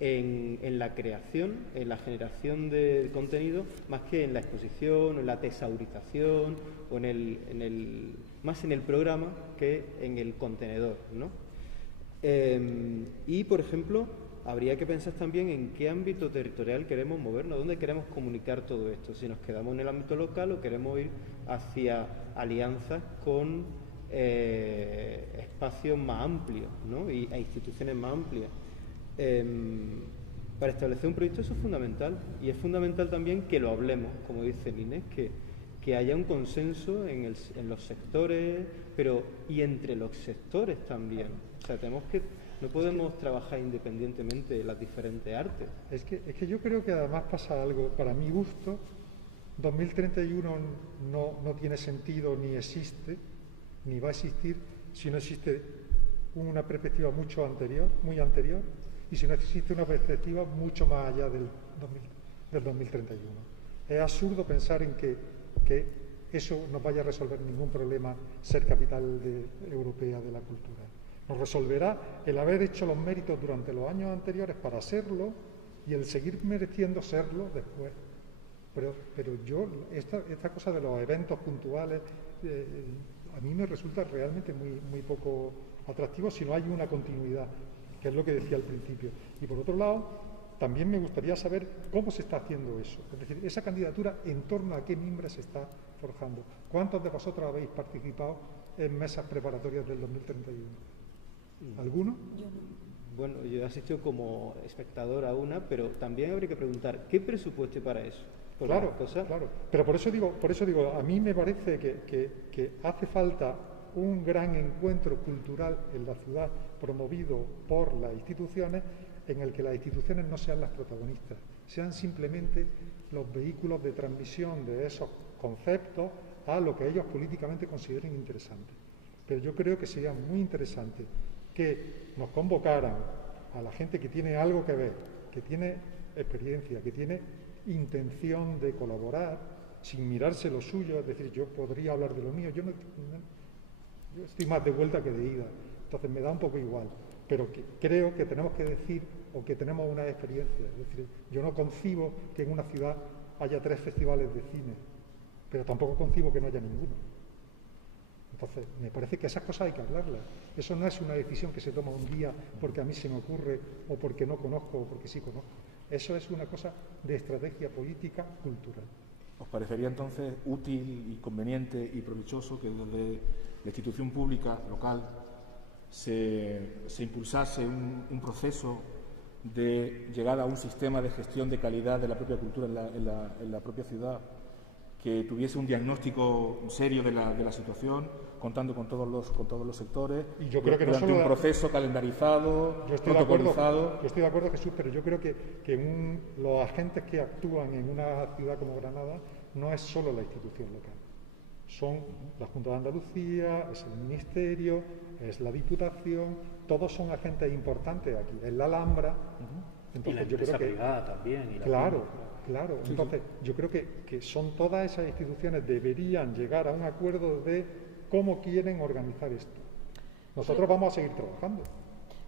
en la creación, en la generación de contenido, más que en la exposición, o en la tesaurización, o más en el programa que en el contenedor, ¿no? Y, por ejemplo, habría que pensar también en qué ámbito territorial queremos movernos, dónde queremos comunicar todo esto, si nos quedamos en el ámbito local o queremos ir hacia alianzas con espacios más amplios, ¿no? E instituciones más amplias. Para establecer un proyecto eso es fundamental, y es fundamental también que lo hablemos, como dice Inés, que haya un consenso en los sectores, y entre los sectores también. O sea, no podemos trabajar independientemente de las diferentes artes. Es que yo creo que además pasa algo, para mi gusto, 2031 no tiene sentido ni existe, ni va a existir, si no existe una perspectiva muy anterior, y si no existe una perspectiva mucho más allá del del 2031. Es absurdo pensar en que eso nos vaya a resolver ningún problema ser capital europea de la cultura. Nos resolverá el haber hecho los méritos durante los años anteriores para serlo y el seguir mereciendo serlo después. Pero yo, esta cosa de los eventos puntuales, a mí me resulta realmente muy poco atractivo si no hay una continuidad, que es lo que decía al principio. Y por otro lado, también me gustaría saber cómo se está haciendo eso. Es decir, esa candidatura, ¿en torno a qué mimbres se está forjando? ¿Cuántos de vosotros habéis participado en mesas preparatorias del 2031? ¿Alguno? Yo no. Bueno, yo he asistido como espectador a una, pero también habría que preguntar, ¿qué presupuesto hay para eso? Claro. Pero por eso digo, a mí me parece que hace falta un gran encuentro cultural en la ciudad promovido por las instituciones, en el que las instituciones no sean las protagonistas, sean simplemente los vehículos de transmisión de esos conceptos a lo que ellos políticamente consideren interesante. Pero yo creo que sería muy interesante que nos convocaran a la gente que tiene algo que ver, que tiene experiencia, que tiene intención de colaborar, sin mirarse lo suyo, es decir, yo podría hablar de lo mío, yo estoy más de vuelta que de ida, entonces me da un poco igual, pero creo que tenemos que decir o que tenemos una experiencia, es decir, yo no concibo que en una ciudad haya 3 festivales de cine, pero tampoco concibo que no haya ninguno. Entonces, me parece que esas cosas hay que hablarlas. Eso no es una decisión que se toma un día porque a mí se me ocurre o porque no conozco o porque sí conozco. Eso es una cosa de estrategia política cultural. ¿Os parecería entonces útil y conveniente y provechoso que desde la institución pública local se impulsase un proceso de llegada a un sistema de gestión de calidad de la propia cultura en la propia ciudad, que tuviese un diagnóstico serio de la situación, contando con todos los sectores, y yo creo que durante un proceso calendarizado, protocolizado? Yo estoy de acuerdo, Jesús, pero yo creo que los agentes que actúan en una ciudad como Granada no es solo la institución local. Son la Junta de Andalucía, es el Ministerio, es la Diputación, todos son agentes importantes aquí. Es la Alhambra. Entonces, y la empresa privada también. Claro. Entonces, yo creo que son todas esas instituciones deberían llegar a un acuerdo de cómo quieren organizar esto. Nosotros vamos a seguir trabajando.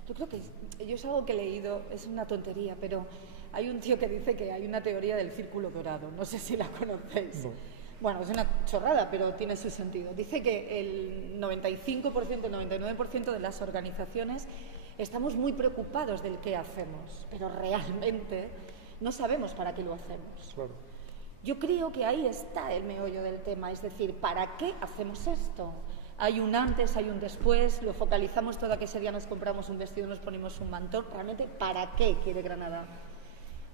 Yo creo que yo es algo que he leído, es una tontería, pero hay un tío que dice que hay una teoría del círculo dorado. No sé si la conocéis. No. Bueno, es una chorrada, pero tiene su sentido. Dice que el 95%, el 99% de las organizaciones estamos muy preocupados del qué hacemos, pero realmente no sabemos para qué lo hacemos. Claro. Yo creo que ahí está el meollo del tema, es decir, ¿para qué hacemos esto? Hay un antes, hay un después, lo focalizamos todo a que ese día nos compramos un vestido, nos ponemos un mantón. Realmente, ¿para qué quiere Granada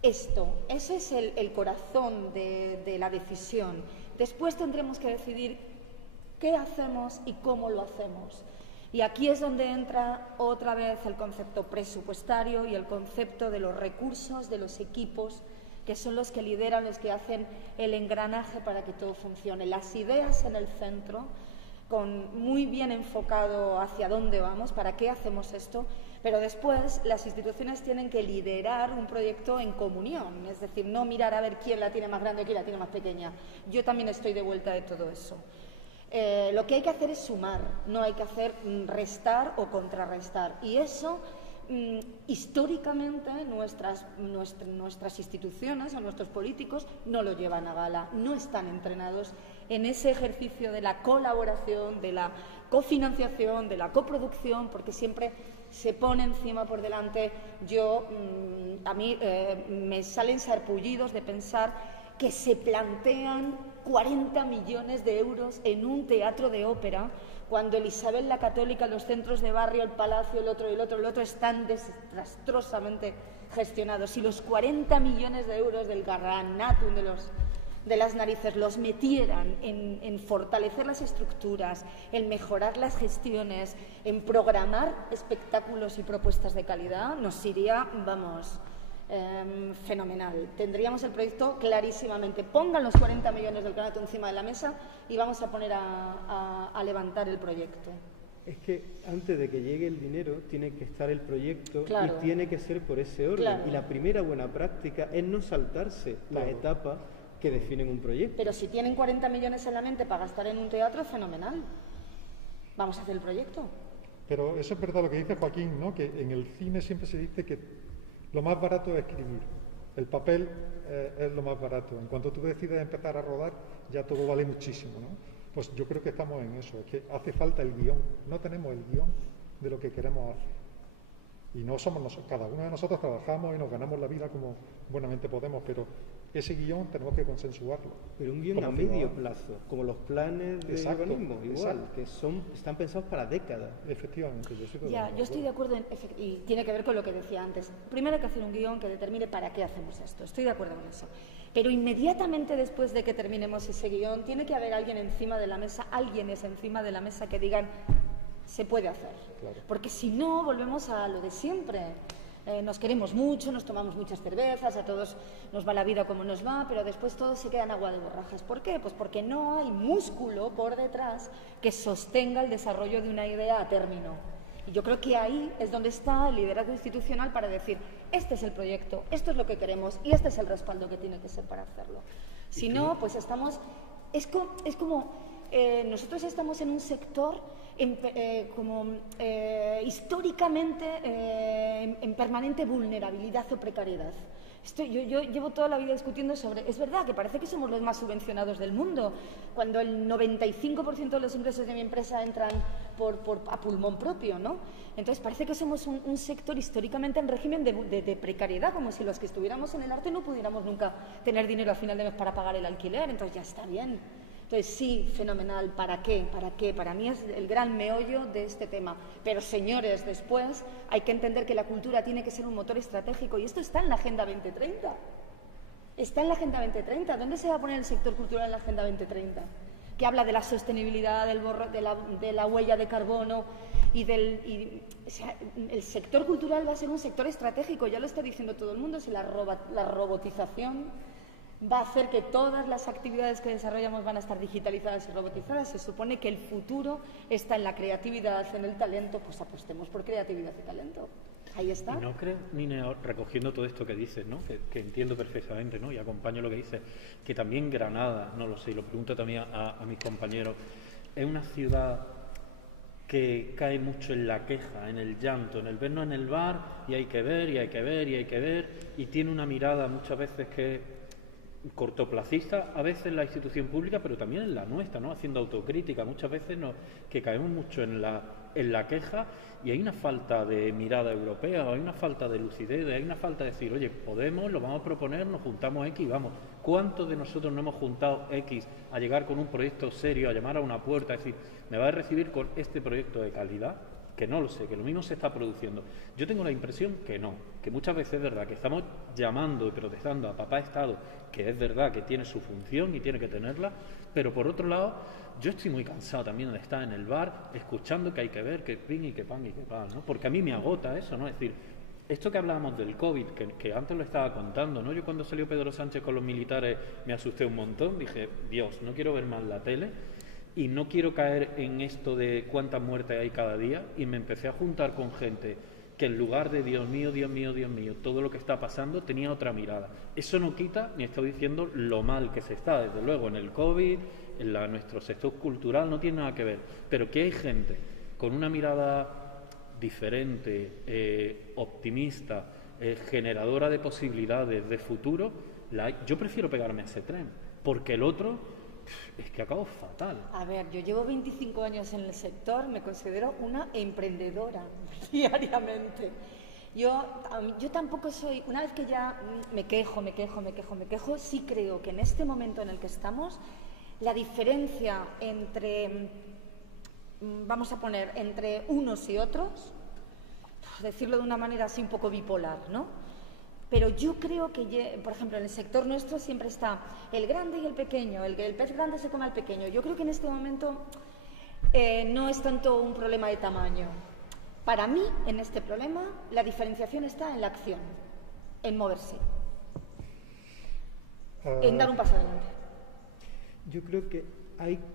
esto? Ese es el corazón de la decisión. Después tendremos que decidir qué hacemos y cómo lo hacemos. Y aquí es donde entra otra vez el concepto presupuestario y el concepto de los recursos, de los equipos, que son los que lideran, los que hacen el engranaje para que todo funcione. Las ideas en el centro, con muy bien enfocado hacia dónde vamos, para qué hacemos esto, pero después las instituciones tienen que liderar un proyecto en comunión, es decir, no mirar a ver quién la tiene más grande o quién la tiene más pequeña. Yo también estoy de vuelta de todo eso. Lo que hay que hacer es sumar, no hay que hacer restar o contrarrestar. Y eso, históricamente, nuestras instituciones o nuestros políticos no lo llevan a gala, no están entrenados en ese ejercicio de la colaboración, de la cofinanciación, de la coproducción, porque siempre se pone encima por delante. A mí me salen sarpullidos de pensar que se plantean 40 millones de euros en un teatro de ópera, cuando el Isabel la Católica, los centros de barrio, el Palacio, el otro están desastrosamente gestionados. Si los 40 millones de euros del Garranatum de las narices los metieran en fortalecer las estructuras, en mejorar las gestiones, en programar espectáculos y propuestas de calidad, nos iría, fenomenal. Tendríamos el proyecto clarísimamente. Pongan los 40 millones del Garranatum encima de la mesa y vamos a poner a levantar el proyecto. Es que antes de que llegue el dinero tiene que estar el proyecto Claro. y tiene que ser por ese orden. Claro. Y la primera buena práctica es no saltarse las etapas que definen un proyecto. Pero si tienen 40 millones en la mente para gastar en un teatro, fenomenal. Vamos a hacer el proyecto. Pero eso es verdad lo que dice Joaquín, ¿no? Que en el cine siempre se dice que lo más barato es escribir. El papel es lo más barato. En cuanto tú decides empezar a rodar, ya todo vale muchísimo, ¿no? Pues yo creo que estamos en eso, es que hace falta el guión. No tenemos el guión de lo que queremos hacer. Y no somos nosotros, cada uno de nosotros trabajamos y nos ganamos la vida como buenamente podemos, pero ese guión tenemos que consensuarlo. Pero un guión a Como medio ciudadanos. plazo, como los planes de Exacto, urbanismo, igual, exacto. que están pensados para décadas. Efectivamente, yo estoy Ya, yo estoy de acuerdo y tiene que ver con lo que decía antes. Primero hay que hacer un guión que determine para qué hacemos esto. Estoy de acuerdo con eso. Pero inmediatamente después de que terminemos ese guión, tiene que haber alguien encima de la mesa, alguienes encima de la mesa que digan, se puede hacer. Claro. Porque si no, volvemos a lo de siempre. Nos queremos mucho, nos tomamos muchas cervezas, a todos nos va la vida como nos va, pero después todo se queda en agua de borrajas. ¿Por qué? Pues porque no hay músculo por detrás que sostenga el desarrollo de una idea a término. Y yo creo que ahí es donde está el liderazgo institucional para decir, este es el proyecto, esto es lo que queremos y este es el respaldo que tiene que ser para hacerlo. Si no, pues estamos... Es como nosotros estamos en un sector históricamente en permanente vulnerabilidad o precariedad. Yo llevo toda la vida discutiendo sobre... Es verdad que parece que somos los más subvencionados del mundo, cuando el 95% de los ingresos de mi empresa entran a pulmón propio, ¿no? Entonces parece que somos un sector históricamente en régimen de precariedad, como si los que estuviéramos en el arte no pudiéramos nunca tener dinero al final de mes para pagar el alquiler. Entonces ya está bien. Entonces, sí, fenomenal. ¿Para qué? ¿Para qué? Para mí es el gran meollo de este tema. Pero, señores, después hay que entender que la cultura tiene que ser un motor estratégico y esto está en la Agenda 2030. Está en la Agenda 2030. ¿Dónde se va a poner el sector cultural en la Agenda 2030? Que habla de la sostenibilidad, de la huella de carbono o sea, el sector cultural va a ser un sector estratégico, ya lo está diciendo todo el mundo, si la robotización va a hacer que todas las actividades que desarrollamos van a estar digitalizadas y robotizadas. Se supone que el futuro está en la creatividad, en el talento, pues apostemos por creatividad y talento. Ahí está. Y no creo, Nina, recogiendo todo esto que dices, ¿no? Que entiendo perfectamente, ¿no? Y acompaño lo que dices, que también Granada, no lo sé, y lo pregunto también a mis compañeros, es una ciudad que cae mucho en la queja, en el llanto, en el vernos en el bar y hay que ver, y hay que ver, y hay que ver, y tiene una mirada muchas veces que cortoplacista, a veces en la institución pública, pero también en la nuestra, ¿no? Haciendo autocrítica, muchas veces que caemos mucho en la queja y hay una falta de mirada europea, hay una falta de lucidez, hay una falta de decir, oye, podemos, lo vamos a proponer, nos juntamos X y vamos. ¿Cuántos de nosotros no hemos juntado X a llegar con un proyecto serio, a llamar a una puerta, a decir, me va a recibir con este proyecto de calidad? Que no lo sé, que lo mismo se está produciendo. Yo tengo la impresión que no, que muchas veces es verdad que estamos llamando y protestando a papá Estado, que es verdad que tiene su función y tiene que tenerla, pero por otro lado, yo estoy muy cansado también de estar en el bar escuchando que hay que ver, que pin y que pan y que pan, ¿no? Porque a mí me agota eso, ¿no? Es decir, esto que hablábamos del COVID, que antes lo estaba contando, ¿no? Yo cuando salió Pedro Sánchez con los militares me asusté un montón, dije, Dios, no quiero ver más la tele. Y no quiero caer en esto de cuántas muertes hay cada día y me empecé a juntar con gente que en lugar de Dios mío, Dios mío, Dios mío, todo lo que está pasando tenía otra mirada. Eso no quita ni estoy diciendo lo mal que se está, desde luego en el COVID, en nuestro sector cultural no tiene nada que ver, pero que hay gente con una mirada diferente, optimista, generadora de posibilidades de futuro, yo prefiero pegarme a ese tren, porque el otro... es que acabo fatal. A ver, yo llevo 25 años en el sector, me considero una emprendedora diariamente. Yo tampoco soy, una vez que ya me quejo, sí creo que en este momento en el que estamos, la diferencia entre, vamos a poner, entre unos y otros, decirlo de una manera así un poco bipolar, ¿no? Pero yo creo que, por ejemplo, en el sector nuestro siempre está el grande y el pequeño, el pez grande se come al pequeño. Yo creo que en este momento no es tanto un problema de tamaño. Para mí, en este problema, la diferenciación está en la acción, en moverse, en dar un paso adelante. Yo creo que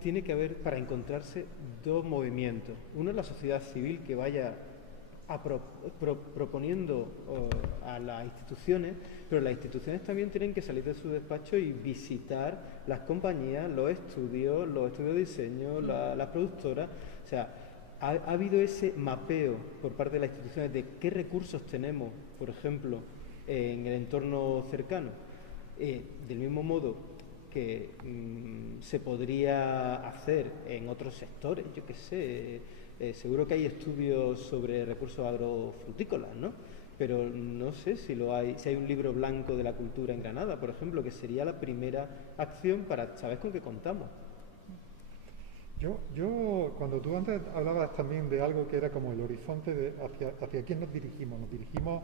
tiene que haber, para encontrarse, dos movimientos. Uno es la sociedad civil que vaya proponiendo a las instituciones, pero las instituciones también tienen que salir de su despacho y visitar las compañías, los estudios de diseño, las productoras. O sea, ha habido ese mapeo por parte de las instituciones de qué recursos tenemos, por ejemplo, en el entorno cercano. Del mismo modo que se podría hacer en otros sectores, yo qué sé, seguro que hay estudios sobre recursos agrofrutícolas, ¿no? Pero no sé si hay un libro blanco de la cultura en Granada, por ejemplo, que sería la primera acción para saber con qué contamos. Yo, cuando tú antes hablabas también de algo que era como el horizonte hacia quién nos dirigimos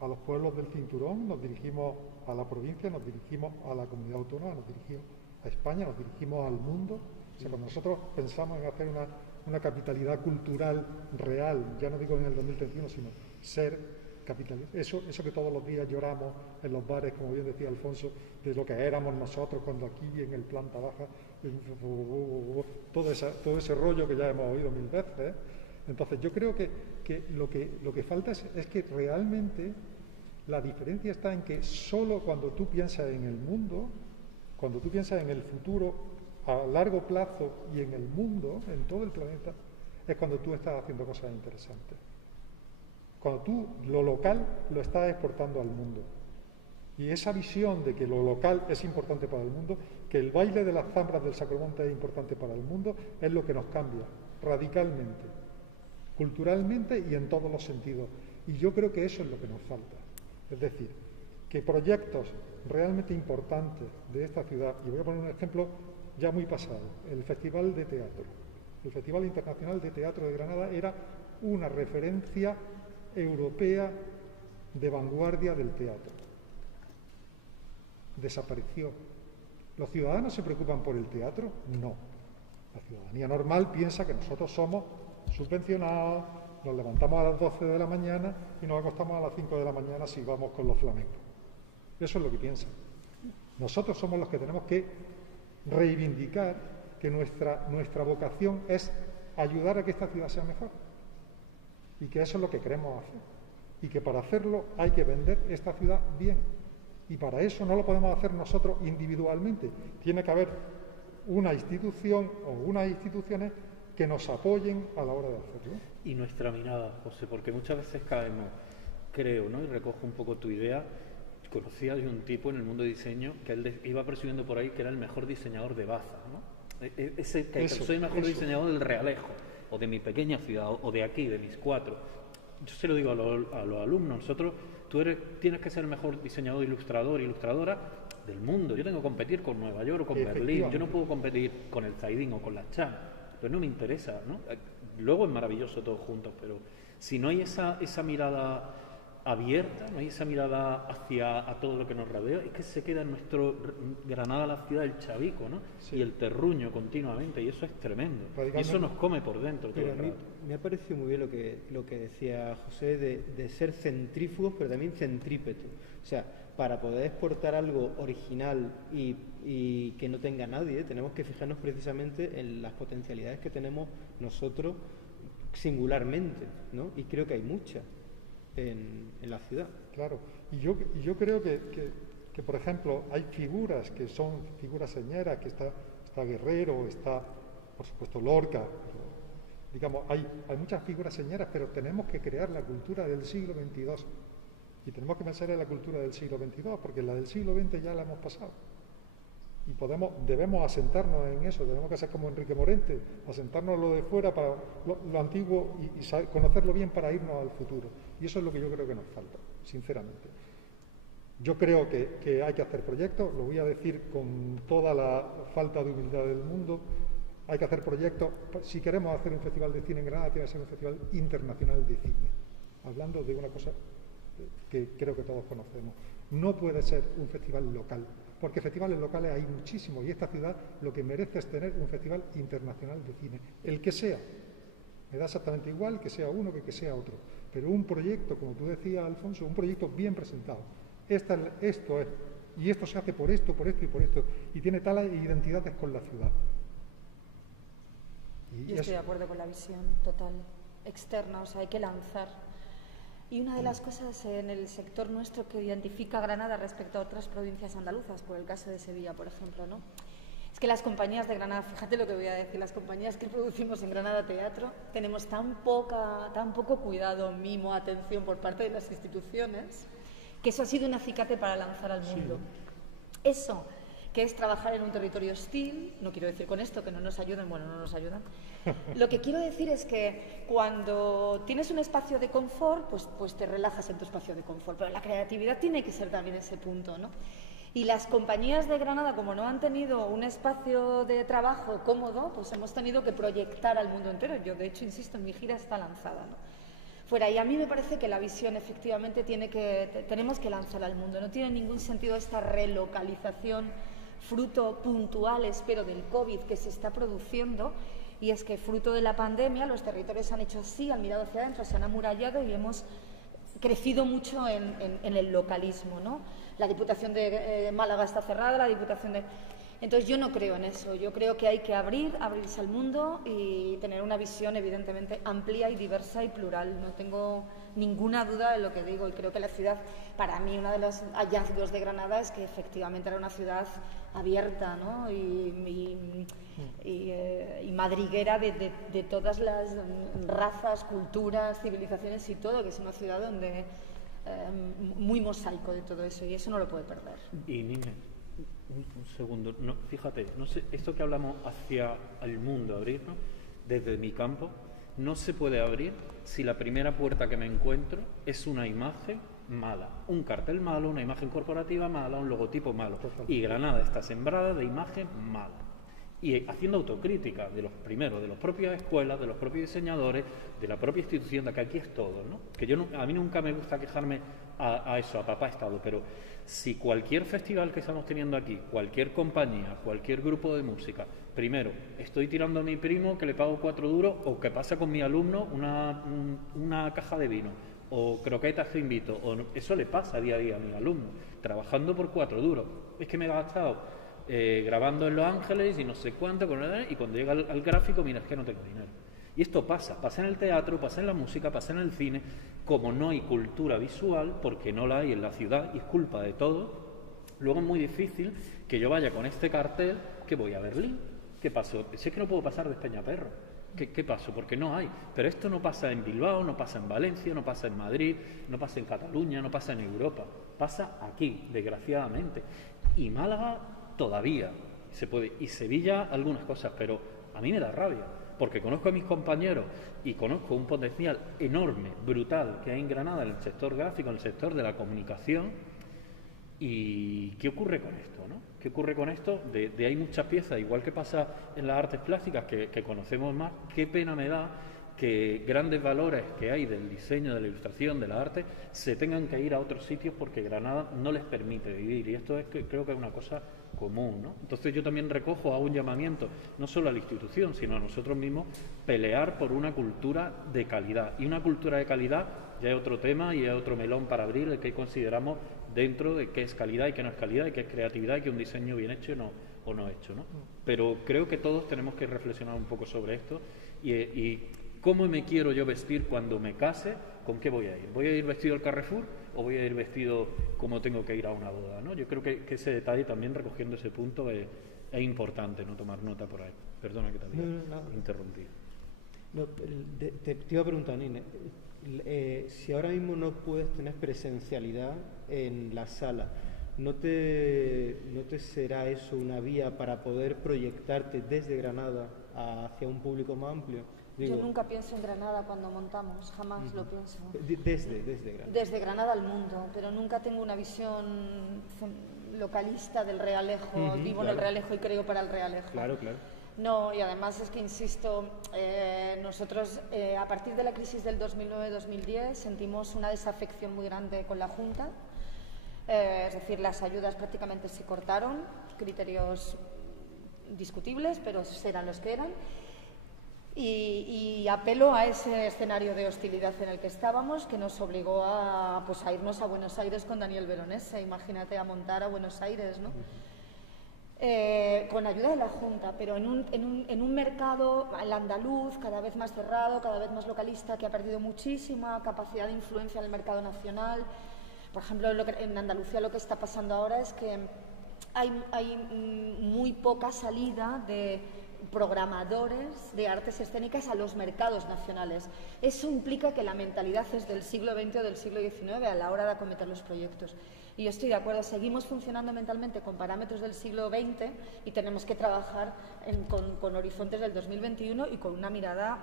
a los pueblos del cinturón, nos dirigimos a la provincia, nos dirigimos a la comunidad autónoma, nos dirigimos a España, nos dirigimos al mundo. O sea, cuando nosotros pensamos en hacer una capitalidad cultural real, ya no digo en el 2031, sino ser capital, eso que todos los días lloramos en los bares, como bien decía Alfonso, de lo que éramos nosotros cuando aquí en el planta baja, todo ese rollo que ya hemos oído 1000 veces, ¿eh? Entonces yo creo que lo que falta es que realmente la diferencia está en que solo cuando tú piensas en el mundo, cuando tú piensas en el futuro a largo plazo y en el mundo, en todo el planeta, es cuando tú estás haciendo cosas interesantes. Cuando tú lo local lo estás exportando al mundo. Y esa visión de que lo local es importante para el mundo, que el baile de las zambras del Sacromonte es importante para el mundo, es lo que nos cambia radicalmente, culturalmente y en todos los sentidos. Y yo creo que eso es lo que nos falta. Es decir, que proyectos realmente importantes de esta ciudad, y voy a poner un ejemplo ya muy pasado, el Festival de Teatro. El Festival Internacional de Teatro de Granada era una referencia europea de vanguardia del teatro. Desapareció. ¿Los ciudadanos se preocupan por el teatro? No. La ciudadanía normal piensa que nosotros somos subvencionados, nos levantamos a las 12 de la mañana y nos acostamos a las 5 de la mañana si vamos con los flamencos. Eso es lo que piensan. Nosotros somos los que tenemos que reivindicar que nuestra vocación es ayudar a que esta ciudad sea mejor. Y que eso es lo que queremos hacer. Y que para hacerlo hay que vender esta ciudad bien. Y para eso no lo podemos hacer nosotros individualmente. Tiene que haber una institución o unas instituciones que nos apoyen a la hora de hacerlo. Y nuestra mirada, José, porque muchas veces caemos, creo, ¿no? Y recojo un poco tu idea. Conocía de un tipo en el mundo de diseño que él iba persiguiendo por ahí que era el mejor diseñador de Baza, ¿no? Soy el mejor diseñador del Realejo, o de mi pequeña ciudad, o de aquí, de mis 4. Yo se lo digo a los alumnos, tú tienes que ser el mejor diseñador, ilustrador, ilustradora del mundo. Yo tengo que competir con Nueva York o con Berlín, yo no puedo competir con el Zaidín o con la Chan, pues no me interesa, ¿no? Luego es maravilloso todos juntos, pero si no hay esa mirada abierta, no hay esa mirada hacia a todo lo que nos rodea, es que se queda en nuestro Granada, la ciudad del chavico, ¿no? Sí. Y el terruño continuamente, y eso es tremendo. Y eso nos come por dentro todo el rato. Me ha parecido muy bien lo que decía José de ser centrífugos, pero también centrípetos. O sea, para poder exportar algo original y que no tenga nadie, tenemos que fijarnos precisamente en las potencialidades que tenemos nosotros singularmente, ¿no? Y creo que hay muchas en la ciudad. Claro, y yo creo que, por ejemplo, hay figuras que son figuras señeras, que está Guerrero, está, por supuesto, Lorca. Digamos, hay muchas figuras señeras, pero tenemos que crear la cultura del siglo XXII. Y tenemos que pensar en la cultura del siglo XXII, porque la del siglo XX ya la hemos pasado. Y debemos asentarnos en eso, tenemos que hacer como Enrique Morente, asentarnos lo de fuera para lo antiguo y conocerlo bien para irnos al futuro. Y eso es lo que yo creo que nos falta, sinceramente. Yo creo que hay que hacer proyectos, lo voy a decir con toda la falta de humildad del mundo, hay que hacer proyectos. Si queremos hacer un festival de cine en Granada, tiene que ser un festival internacional de cine, hablando de una cosa que creo que todos conocemos. No puede ser un festival local, porque festivales locales hay muchísimos y esta ciudad lo que merece es tener un festival internacional de cine, el que sea. Me da exactamente igual que sea uno que sea otro, pero un proyecto, como tú decías, Alfonso, un proyecto bien presentado. Esto es, y esto se hace por esto y por esto, y tiene tales identidades con la ciudad. Yo estoy de acuerdo con la visión total, externa, o sea, hay que lanzar. Y una de las cosas en el sector nuestro que identifica Granada respecto a otras provincias andaluzas, por el caso de Sevilla, por ejemplo, ¿no? Es que las compañías de Granada, fíjate lo que voy a decir, las compañías que producimos en Granada Teatro, tenemos tan poco cuidado, mimo, atención por parte de las instituciones, que eso ha sido un acicate para lanzar al mundo. Sí. Eso, que es trabajar en un territorio hostil, no quiero decir con esto que no nos ayuden, bueno, no nos ayudan. Lo que quiero decir es que cuando tienes un espacio de confort, pues te relajas en tu espacio de confort, pero la creatividad tiene que ser también ese punto, ¿no? Y las compañías de Granada, como no han tenido un espacio de trabajo cómodo, pues hemos tenido que proyectar al mundo entero. Yo, de hecho, insisto, en mi gira está lanzada, ¿no? Fuera, y a mí me parece que la visión efectivamente tenemos que lanzar al mundo. No tiene ningún sentido esta relocalización fruto puntual, espero, del COVID que se está produciendo, y es que fruto de la pandemia los territorios han hecho así, han mirado hacia adentro, se han amurallado y hemos crecido mucho en el localismo, ¿no? La Diputación de Málaga está cerrada, la Diputación de... Entonces yo no creo en eso, yo creo que hay que abrirse al mundo y tener una visión evidentemente amplia y diversa y plural. No tengo ninguna duda de lo que digo y creo que la ciudad, para mí uno de los hallazgos de Granada es que efectivamente era una ciudad abierta, ¿no? y madriguera de todas las razas, culturas, civilizaciones y todo, que es una ciudad donde muy mosaico de todo eso y eso no lo puede perder. Y Nina, un segundo, no, fíjate, no sé, esto que hablamos hacia el mundo, abrirnos, desde mi campo, no se puede abrir si la primera puerta que me encuentro es una imagen mala, un cartel malo, una imagen corporativa mala, un logotipo malo. Y Granada está sembrada de imagen mala. Y haciendo autocrítica de los primeros, de las propias escuelas, de los propios diseñadores, de la propia institución, de que aquí es todo, ¿no? Que yo a mí nunca me gusta quejarme a eso, a papá Estado, pero si cualquier festival que estamos teniendo aquí, cualquier compañía, cualquier grupo de música, primero, estoy tirando a mi primo que le pago 4 duros, o que pasa con mi alumno una caja de vino, o croquetas que invito, o no, eso le pasa a día a mi alumno, trabajando por 4 duros. Es que me he gastado grabando en Los Ángeles y no sé cuánto, y cuando llega al gráfico, mira, es que no tengo dinero. Y esto pasa en el teatro, pasa en la música, pasa en el cine. Como no hay cultura visual, porque no la hay en la ciudad, y es culpa de todo, luego es muy difícil que yo vaya con este cartel, que voy a Berlín. ¿Qué pasó? Si es que no puedo pasar de Peñaperro. ¿Qué pasó? Porque no hay. Pero esto no pasa en Bilbao, no pasa en Valencia, no pasa en Madrid, no pasa en Cataluña, no pasa en Europa. Pasa aquí, desgraciadamente. Y Málaga todavía se puede. Y Sevilla algunas cosas, pero a mí me da rabia. Porque conozco a mis compañeros y conozco un potencial enorme, brutal, que hay en Granada en el sector gráfico, en el sector de la comunicación. ¿Y qué ocurre con esto, no? ¿Qué ocurre con esto? De hay muchas piezas, igual que pasa en las artes plásticas, que conocemos más. Qué pena me da que grandes valores que hay del diseño, de la ilustración, de la arte, se tengan que ir a otros sitios porque Granada no les permite vivir. Y esto creo que es una cosa común, ¿no? Entonces yo también recojo a un llamamiento, no solo a la institución, sino a nosotros mismos, pelear por una cultura de calidad. Y una cultura de calidad ya es otro tema y es otro melón para abrir, el que consideramos dentro de qué es calidad y qué no es calidad, y qué es creatividad y qué es un diseño bien hecho o no hecho, ¿no? Pero creo que todos tenemos que reflexionar un poco sobre esto y cómo me quiero yo vestir cuando me case, ¿con qué voy a ir? ¿Voy a ir vestido al Carrefour o voy a ir vestido como tengo que ir a una boda, ¿no? Yo creo que ese detalle también, recogiendo ese punto, es importante, no tomar nota por ahí. Perdona que te había interrumpido. No, te iba a preguntar, Nina, si ahora mismo no puedes tener presencialidad en la sala, ¿no te será eso una vía para poder proyectarte desde Granada hacia un público más amplio? Yo nunca pienso en Granada cuando montamos, jamás lo pienso. Desde Granada. Desde Granada al mundo, pero nunca tengo una visión localista del Realejo, vivo en el Realejo y creo para el Realejo. Claro. No, y además es que, insisto, nosotros a partir de la crisis del 2009-2010 sentimos una desafección muy grande con la Junta, es decir, las ayudas prácticamente se cortaron, criterios discutibles, pero eran los que eran. Y apelo a ese escenario de hostilidad en el que estábamos, que nos obligó a irnos a Buenos Aires con Daniel Veronese. Imagínate, a montar a Buenos Aires, ¿no? con ayuda de la Junta, pero en un mercado, el andaluz, cada vez más cerrado, cada vez más localista, que ha perdido muchísima capacidad de influencia en el mercado nacional. Por ejemplo, en Andalucía lo que está pasando ahora es que hay muy poca salida de programadores de artes escénicas a los mercados nacionales. Eso implica que la mentalidad es del siglo XX o del siglo XIX a la hora de acometer los proyectos. Y yo estoy de acuerdo, seguimos funcionando mentalmente con parámetros del siglo XX y tenemos que trabajar con horizontes del 2021 y con una mirada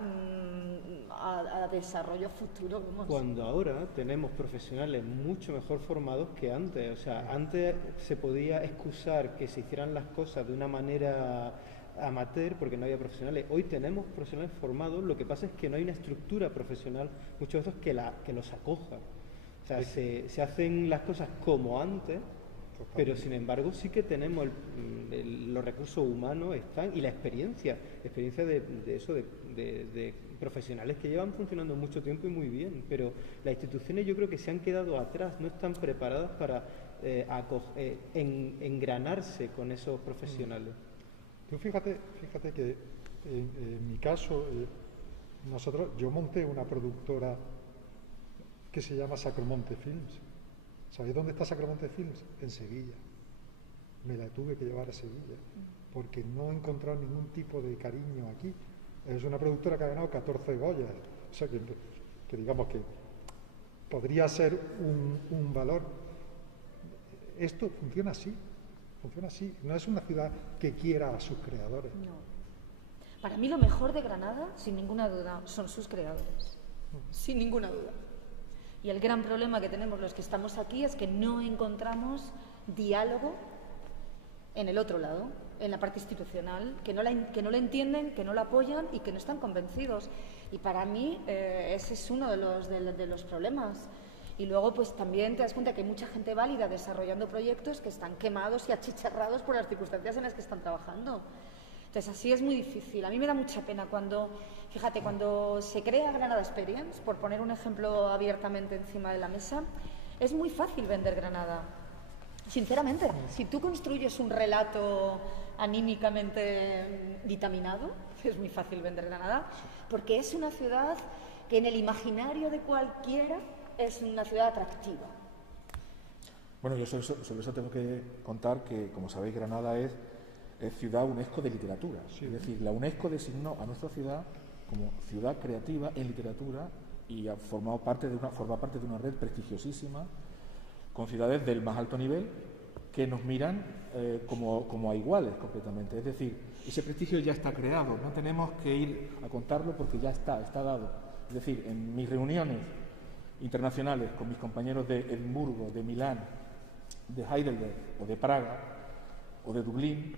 a desarrollo futuro. Cuando ahora tenemos profesionales mucho mejor formados que antes. O sea, antes se podía excusar que se hicieran las cosas de una manera amateur porque no había profesionales. Hoy tenemos profesionales formados, lo que pasa es que no hay una estructura profesional muchas veces que los acoja. O sea, se hacen las cosas como antes, pero sin embargo sí que tenemos los recursos humanos están y la experiencia de profesionales que llevan funcionando mucho tiempo y muy bien, pero las instituciones yo creo que se han quedado atrás, no están preparadas para engranarse con esos profesionales. Tú fíjate que en mi caso, yo monté una productora que se llama Sacromonte Films. ¿Sabéis dónde está Sacromonte Films? En Sevilla. Me la tuve que llevar a Sevilla porque no he encontrado ningún tipo de cariño aquí. Es una productora que ha ganado 14 Goyas. O sea que digamos que podría ser un valor. Esto funciona así. Funciona así. No es una ciudad que quiera a sus creadores. No. Para mí lo mejor de Granada, sin ninguna duda, son sus creadores. Sin ninguna duda. Y el gran problema que tenemos los que estamos aquí es que no encontramos diálogo en el otro lado, en la parte institucional, que no la entienden, que no la apoyan y que no están convencidos. Y para mí ese es uno de los problemas. Y luego pues también te das cuenta que hay mucha gente válida desarrollando proyectos que están quemados y achicharrados por las circunstancias en las que están trabajando. Entonces así es muy difícil. A mí me da mucha pena cuando se crea Granada Experience, por poner un ejemplo abiertamente encima de la mesa, es muy fácil vender Granada. Sinceramente, si tú construyes un relato anímicamente vitaminado, es muy fácil vender Granada, porque es una ciudad que en el imaginario de cualquiera es una ciudad atractiva. Bueno, yo sobre eso tengo que contar que, como sabéis, Granada es ciudad UNESCO de literatura. Sí. Es decir, la UNESCO designó a nuestra ciudad como ciudad creativa en literatura y forma parte de una red prestigiosísima con ciudades del más alto nivel que nos miran como a iguales completamente. Es decir, ese prestigio ya está creado, no tenemos que ir a contarlo porque ya está dado. Es decir, en mis reuniones internacionales con mis compañeros de Edimburgo, de Milán, de Heidelberg o de Praga o de Dublín,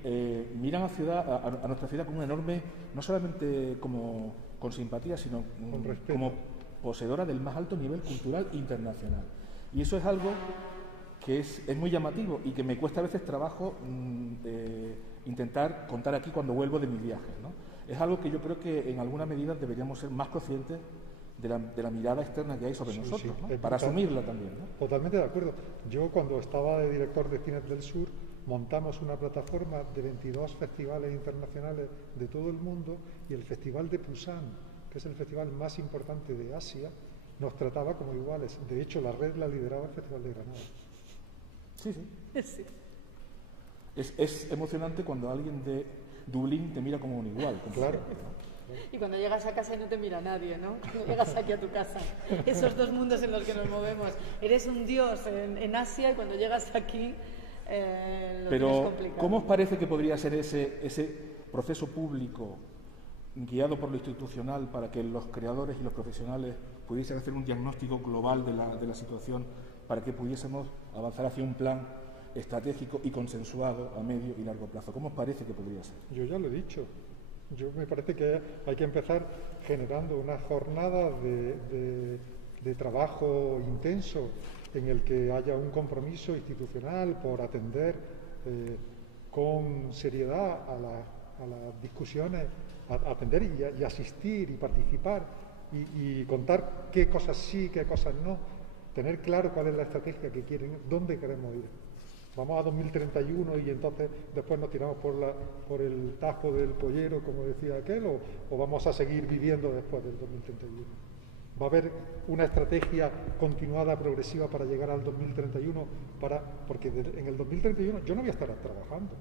miran a nuestra ciudad como un enorme, no solamente con simpatía, sino como poseedora del más alto nivel cultural internacional. Y eso es algo que es muy llamativo y que me cuesta a veces trabajo intentar contar aquí cuando vuelvo de mis viajes, ¿no? Es algo que yo creo que en alguna medida deberíamos ser más conscientes de la mirada externa que hay sobre nosotros, ¿no? Para asumirla también, ¿no? Totalmente de acuerdo. Yo cuando estaba de director de Cines del Sur montamos una plataforma de 22 festivales internacionales de todo el mundo y el Festival de Pusan, que es el festival más importante de Asia, nos trataba como iguales. De hecho, la red la lideraba el Festival de Granada. Sí. Es emocionante cuando alguien de Dublín te mira como un igual. Claro. Y cuando llegas a casa y no te mira nadie, ¿no? Cuando llegas aquí a tu casa. Esos dos mundos en los que nos movemos. Eres un dios en Asia y cuando llegas aquí lo tienes complicado. ¿Cómo os parece que podría ser ese proceso público guiado por lo institucional para que los creadores y los profesionales pudiesen hacer un diagnóstico global de la situación para que pudiésemos avanzar hacia un plan estratégico y consensuado a medio y largo plazo? ¿Cómo os parece que podría ser? Yo ya lo he dicho. Me parece que hay que empezar generando una jornada de trabajo intenso en el que haya un compromiso institucional por atender con seriedad a las discusiones, atender y asistir y participar y contar qué cosas sí, qué cosas no, tener claro cuál es la estrategia que quieren, dónde queremos ir. Vamos a 2031 y entonces después nos tiramos por el tajo del pollero, como decía aquel, o vamos a seguir viviendo después del 2031. Va a haber una estrategia continuada, progresiva para llegar al 2031, porque en el 2031 yo no voy a estar trabajando,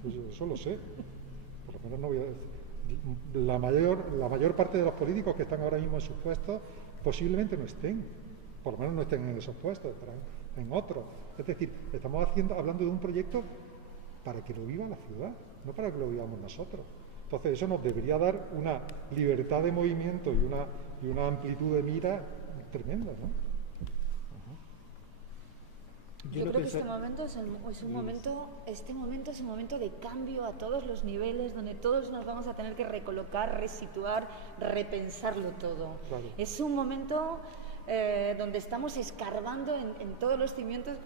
pues eso lo sé. Por lo menos no voy a... La mayor parte de los políticos que están ahora mismo en sus puestos posiblemente no estén, por lo menos no estén en esos puestos, estarán en otros. Es decir, estamos hablando de un proyecto para que lo viva la ciudad, no para que lo vivamos nosotros. Entonces eso nos debería dar una libertad de movimiento y una amplitud de mira tremenda, ¿no? Yo creo que este momento es un momento de cambio a todos los niveles, donde todos nos vamos a tener que recolocar, resituar, repensarlo todo. Claro. Es un momento donde estamos escarbando en todos los cimientos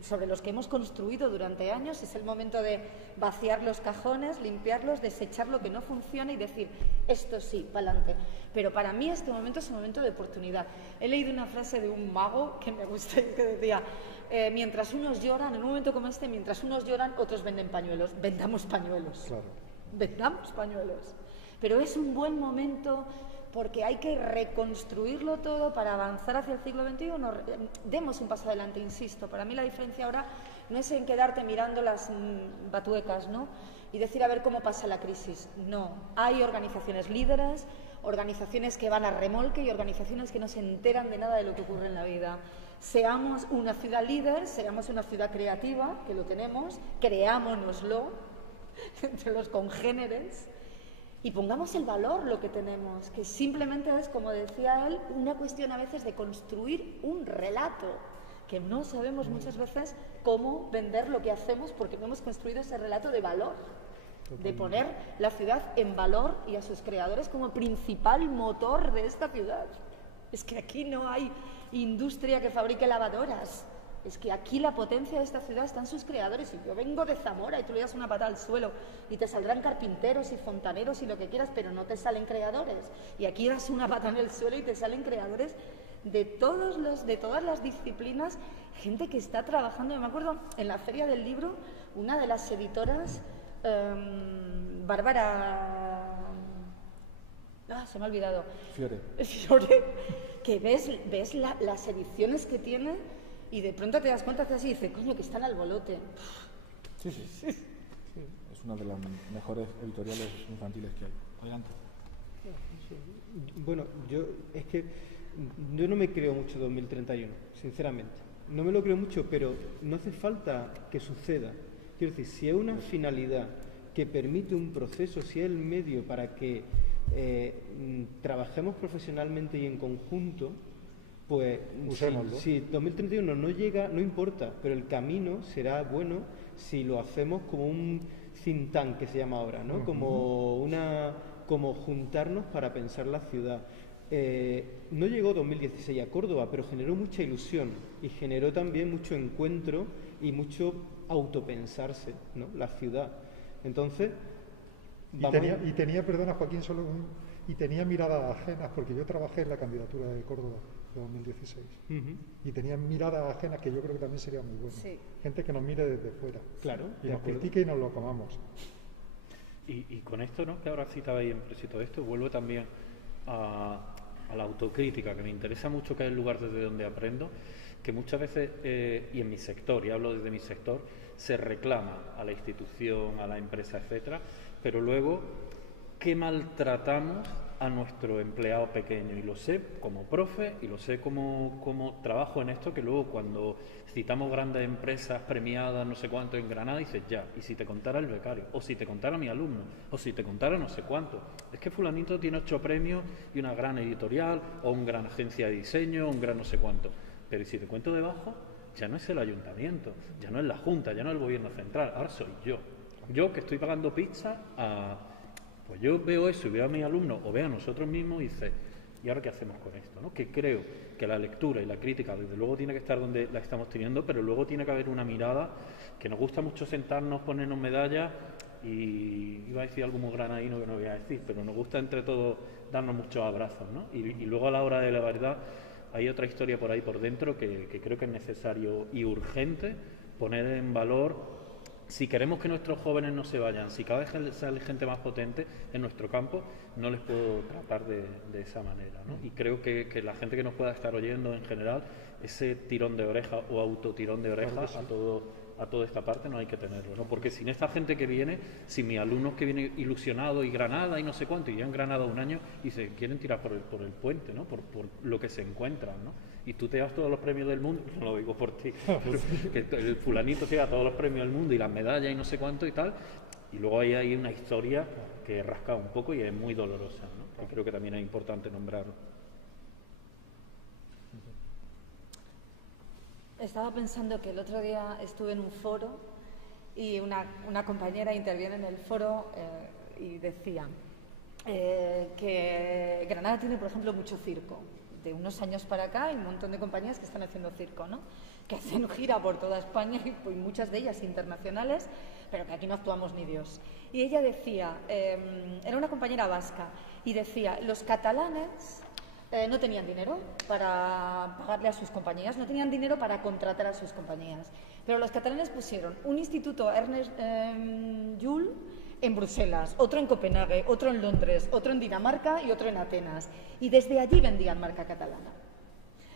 sobre los que hemos construido durante años. Es el momento de vaciar los cajones, limpiarlos, desechar lo que no funciona y decir, esto sí, para adelante. Pero para mí este momento es un momento de oportunidad. He leído una frase de un mago que me gusta, que decía, mientras unos lloran, en un momento como este, mientras unos lloran, otros venden pañuelos. Vendamos pañuelos. Claro. Vendamos pañuelos. Pero es un buen momento porque hay que reconstruirlo todo para avanzar hacia el siglo XXI. Demos un paso adelante, insisto. Para mí la diferencia ahora no es en quedarte mirando las batuecas, ¿no? Y decir a ver cómo pasa la crisis. No, hay organizaciones líderes, organizaciones que van a remolque y organizaciones que no se enteran de nada de lo que ocurre en la vida. Seamos una ciudad líder, seamos una ciudad creativa, que lo tenemos, creámonoslo entre los congéneres. Y pongamos el valor lo que tenemos, que simplemente es, como decía él, una cuestión a veces de construir un relato, que no sabemos muchas veces cómo vender lo que hacemos porque no hemos construido ese relato de valor, de poner la ciudad en valor y a sus creadores como principal motor de esta ciudad. Es que aquí no hay industria que fabrique lavadoras. Es que aquí la potencia de esta ciudad está en sus creadores. Y yo vengo de Zamora y tú le das una patada al suelo y te saldrán carpinteros y fontaneros y lo que quieras, pero no te salen creadores. Y aquí das una patada en el suelo y te salen creadores de todas las disciplinas, gente que está trabajando. Me acuerdo en la Feria del Libro, una de las editoras, Bárbara... se me ha olvidado. Fiore, que ves las ediciones que tiene. Y de pronto te das cuenta, haces así y dices, coño, que están al bolote. sí. Es una de las mejores editoriales infantiles que hay. Adelante. Bueno, yo no me creo mucho 2031, sinceramente. No me lo creo mucho, pero no hace falta que suceda. Quiero decir, si es una finalidad que permite un proceso, si es el medio para que trabajemos profesionalmente y en conjunto, pues si 2031 no llega, no importa, pero el camino será bueno si lo hacemos como un think tank que se llama ahora, ¿no? Como juntarnos para pensar la ciudad. No llegó 2016 a Córdoba, pero generó mucha ilusión y generó también mucho encuentro y mucho autopensarse, ¿no? La ciudad. Entonces, perdona Joaquín, y tenía miradas ajenas, porque yo trabajé en la candidatura de Córdoba de 2016 y tenía miradas ajenas que yo creo que también serían muy buenas. Sí. Gente que nos mire desde fuera, claro, y nos critique y nos lo comamos. Y con esto, ¿no?, que ahora citabais en todo esto, vuelvo también a la autocrítica, que me interesa mucho, que es el lugar desde donde aprendo, que muchas veces, y en mi sector, y hablo desde mi sector, se reclama a la institución, a la empresa, etcétera, pero luego, ¿qué maltratamos a nuestro empleado pequeño? Y lo sé como profe y lo sé como trabajo en esto, que luego cuando citamos grandes empresas premiadas, no sé cuánto, en Granada, dices, ya, y si te contara el becario, o si te contara mi alumno, o si te contara no sé cuánto. Es que fulanito tiene 8 premios y una gran editorial, o una gran agencia de diseño, o un gran no sé cuánto. Pero ¿y si te cuento debajo? Ya no es el ayuntamiento, ya no es la Junta, ya no es el gobierno central, ahora soy yo. Yo que estoy pagando pizza pues yo veo eso y veo a mis alumnos o veo a nosotros mismos y dice, ¿y ahora qué hacemos con esto?, ¿no? Que creo que la lectura y la crítica desde luego tiene que estar donde la estamos teniendo, pero luego tiene que haber una mirada que nos gusta mucho sentarnos, ponernos medallas y iba a decir algo muy granadino que no voy a decir, pero nos gusta entre todos darnos muchos abrazos, ¿no? Y luego a la hora de la verdad hay otra historia por ahí por dentro que creo que es necesario y urgente poner en valor, si queremos que nuestros jóvenes no se vayan, si cada vez sale gente más potente en nuestro campo, no les puedo tratar de esa manera, ¿no? Y creo que la gente que nos pueda estar oyendo en general, ese tirón de oreja o autotirón de oreja a toda esta parte no hay que tenerlo, ¿no? Porque sin esta gente que viene, sin mis alumnos que vienen ilusionados y Granada y no sé cuánto, y ya en Granada un año y se quieren tirar por el puente, ¿no? Por lo que se encuentran, ¿no? Y tú te das todos los premios del mundo, no lo digo por ti, que el fulanito te da todos los premios del mundo y las medallas y no sé cuánto y tal, y luego hay una historia que rasca un poco y es muy dolorosa, ¿no? Que creo que también es importante nombrarlo. Estaba pensando que el otro día estuve en un foro y una compañera interviene en el foro y decía que Granada tiene, por ejemplo, mucho circo. De unos años para acá hay un montón de compañías que están haciendo circo, ¿no? Que hacen gira por toda España y muchas de ellas internacionales, pero que aquí no actuamos ni Dios. Y ella decía, era una compañera vasca, y decía, los catalanes no tenían dinero para pagarle a sus compañías, no tenían dinero para contratar a sus compañías, pero los catalanes pusieron un instituto Ernest Jules en Bruselas, otro en Copenhague, otro en Londres, otro en Dinamarca y otro en Atenas. Y desde allí vendían marca catalana.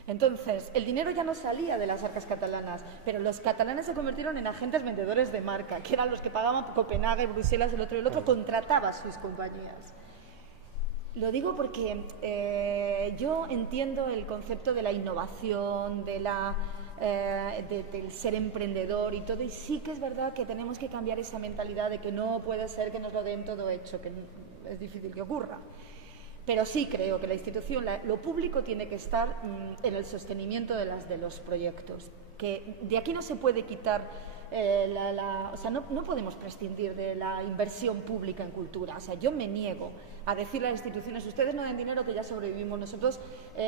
Entonces, el dinero ya no salía de las arcas catalanas, pero los catalanes se convirtieron en agentes vendedores de marca, que eran los que pagaban Copenhague, Bruselas, el otro contrataba a sus compañías. Lo digo porque yo entiendo el concepto de la innovación, del ser emprendedor y todo, y sí que es verdad que tenemos que cambiar esa mentalidad de que no puede ser que nos lo den todo hecho, que es difícil que ocurra. Pero sí creo que la institución, lo público tiene que estar en el sostenimiento de los proyectos, que de aquí no se puede quitar, o sea, no podemos prescindir de la inversión pública en cultura. O sea, yo me niego a decirle a las instituciones, ustedes no den dinero que ya sobrevivimos nosotros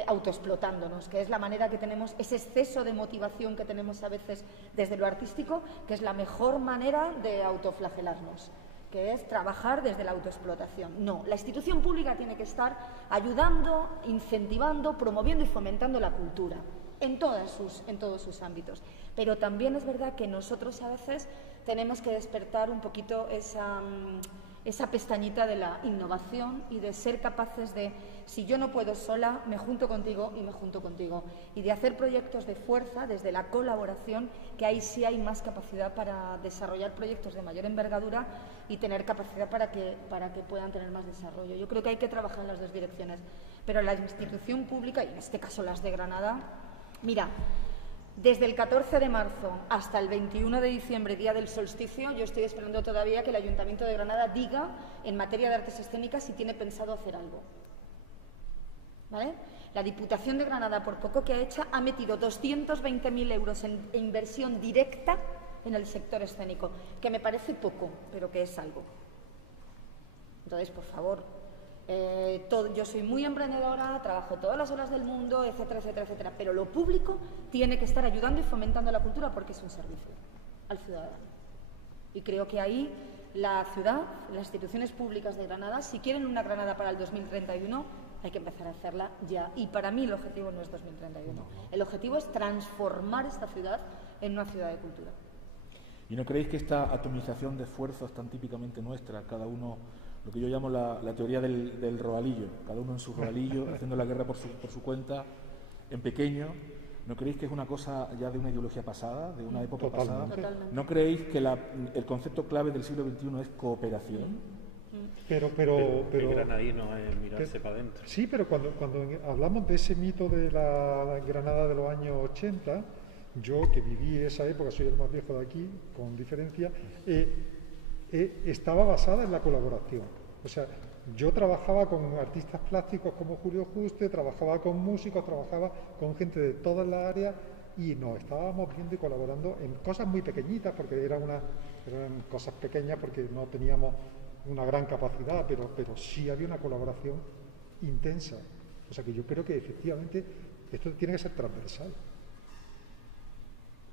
autoexplotándonos, que es la manera que tenemos, ese exceso de motivación que tenemos a veces desde lo artístico, que es la mejor manera de autoflagelarnos, que es trabajar desde la autoexplotación. No, la institución pública tiene que estar ayudando, incentivando, promoviendo y fomentando la cultura en todos sus ámbitos. Pero también es verdad que nosotros a veces tenemos que despertar un poquito esa pestañita de la innovación y de ser capaces de, si yo no puedo sola, me junto contigo y me junto contigo. Y de hacer proyectos de fuerza desde la colaboración, que ahí sí hay más capacidad para desarrollar proyectos de mayor envergadura y tener capacidad para que puedan tener más desarrollo. Yo creo que hay que trabajar en las dos direcciones. Pero la institución pública, y en este caso las de Granada, mira, desde el 14 de marzo hasta el 21 de diciembre, día del solsticio, yo estoy esperando todavía que el Ayuntamiento de Granada diga, en materia de artes escénicas, si tiene pensado hacer algo. ¿Vale? La Diputación de Granada, por poco que ha hecho, ha metido 220.000 euros en inversión directa en el sector escénico, que me parece poco, pero que es algo. Entonces, por favor, yo soy muy emprendedora, trabajo todas las horas del mundo, etcétera, etcétera, etcétera, pero lo público tiene que estar ayudando y fomentando la cultura porque es un servicio al ciudadano. Y creo que ahí la ciudad, las instituciones públicas de Granada, si quieren una Granada para el 2031, hay que empezar a hacerla ya. Y para mí el objetivo no es 2031. El objetivo es transformar esta ciudad en una ciudad de cultura. ¿Y no creéis que esta atomización de esfuerzos tan típicamente nuestra, cada uno, lo que yo llamo la teoría del roalillo, cada uno en su roalillo, haciendo la guerra por su cuenta, en pequeño, ¿no creéis que es una cosa ya de una ideología pasada, de una época pasada? Totalmente. ¿No creéis que el concepto clave del siglo XXI es cooperación? Pero el granadino es mirarse para adentro. Sí, pero cuando hablamos de ese mito de la Granada de los años 80, yo que viví esa época, soy el más viejo de aquí, con diferencia, estaba basada en la colaboración. O sea, yo trabajaba con artistas plásticos como Julio Juste, trabajaba con músicos, trabajaba con gente de todas las áreas y nos estábamos viendo y colaborando en cosas muy pequeñitas, porque eran cosas pequeñas porque no teníamos una gran capacidad, pero sí había una colaboración intensa. O sea que yo creo que efectivamente esto tiene que ser transversal.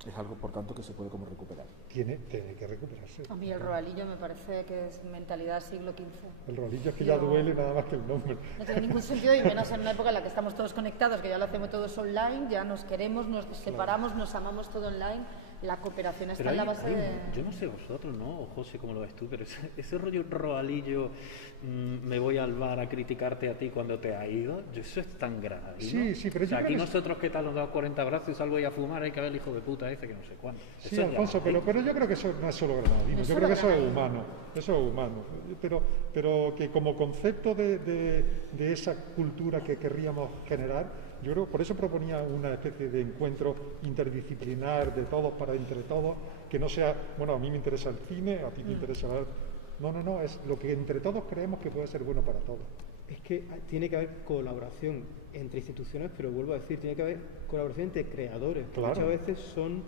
Es algo, por tanto, que se puede como recuperar. Tiene que recuperarse. A mí el roalillo me parece que es mentalidad siglo XV. El roalillo es que ya duele nada más que el nombre. No tiene ningún sentido, y menos en una época en la que estamos todos conectados, que ya lo hacemos todos online, ya nos queremos, nos separamos, nos amamos todo online. la cooperación está Pero en la base de... yo no sé vosotros, ¿no? O José, cómo lo ves tú, pero ese rollo roalillo, me voy al bar a criticarte a ti cuando te has ido, eso es tan grave, ¿no? Sí, pero o sea, yo aquí creo que nosotros, ¿qué tal? Nos damos 40 brazos y salgo ahí a fumar, hay que ver el hijo de puta ese que no sé cuándo. Sí, Eso Alfonso, ya, pero yo creo que eso no es solo granadino, yo creo que eso es humano, pero que como concepto de esa cultura que querríamos generar, yo creo, por eso proponía una especie de encuentro interdisciplinar de todos para entre todos, que no sea, bueno, a mí me interesa el cine, a ti te interesa el... No, es lo que entre todos creemos que puede ser bueno para todos. Es que tiene que haber colaboración entre instituciones, pero vuelvo a decir, tiene que haber colaboración entre creadores, que Claro. muchas veces son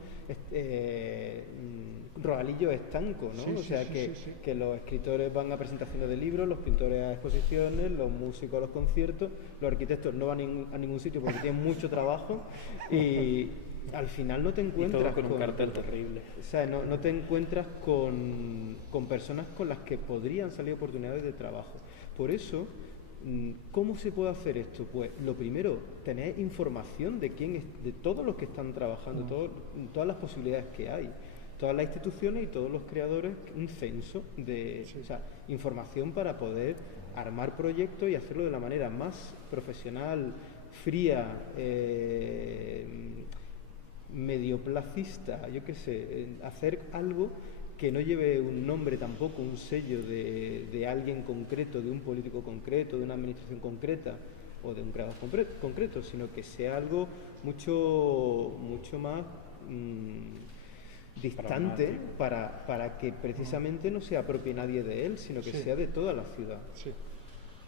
roalillos estancos, ¿no? Sí, o sea, sí. que los escritores van a presentaciones de libros, los pintores a exposiciones, los músicos a los conciertos, los arquitectos no van a ningún sitio porque tienen mucho trabajo y al final no te y encuentras todo con un cartel terrible. O sea, no te encuentras con personas con las que podrían salir oportunidades de trabajo. Por eso, ¿cómo se puede hacer esto? Pues lo primero, tener información de de todos los que están trabajando, todas las posibilidades que hay, todas las instituciones y todos los creadores, un censo o sea, información para poder armar proyectos y hacerlo de la manera más profesional, fría, medioplacista, yo qué sé, hacer algo que no lleve un nombre tampoco, un sello de alguien concreto, de un político concreto, de una administración concreta o de un creador concreto, sino que sea algo mucho más distante para que precisamente no se apropie nadie de él, sino que sea de toda la ciudad. Sí.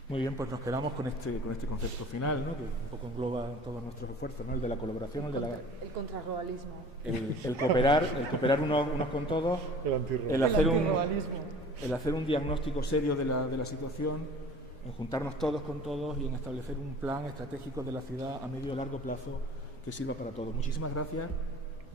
Muy bien, pues nos quedamos con este concepto final, ¿no? Que un poco engloba todos nuestros esfuerzos, ¿no? El de la colaboración, el contrarroalismo. El cooperar unos con todos, el hacer un diagnóstico serio de la situación, en juntarnos todos con todos y en establecer un plan estratégico de la ciudad a medio y largo plazo que sirva para todos. Muchísimas gracias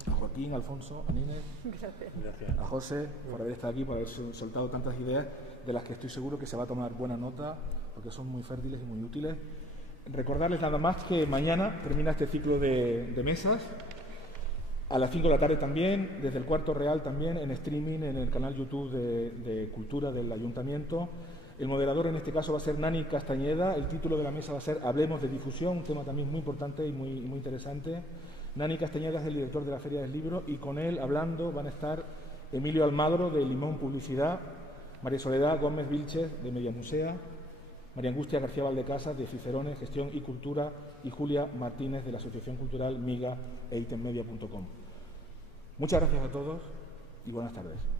a Joaquín, a Alfonso, a Nines, Gracias. a José por haber estado aquí, por haber soltado tantas ideas de las que estoy seguro que se va a tomar buena nota porque son muy fértiles y muy útiles. Recordarles nada más que mañana termina este ciclo de mesas, a las 5 de la tarde también, desde el Cuarto Real también, en streaming, en el canal YouTube de Cultura del Ayuntamiento. El moderador en este caso va a ser Nani Castañeda, el título de la mesa va a ser Hablemos de difusión, un tema también muy importante y muy interesante. Nani Castañeda es el director de la Feria del Libro y con él hablando van a estar Emilio Almagro de Limón Publicidad, María Soledad Gómez Vilches de Media Musea, María Angustia García Valdecasas de Cicerone, Gestión y Cultura y Julia Martínez de la Asociación Cultural Miga e itemmedia.com. Muchas gracias a todos y buenas tardes.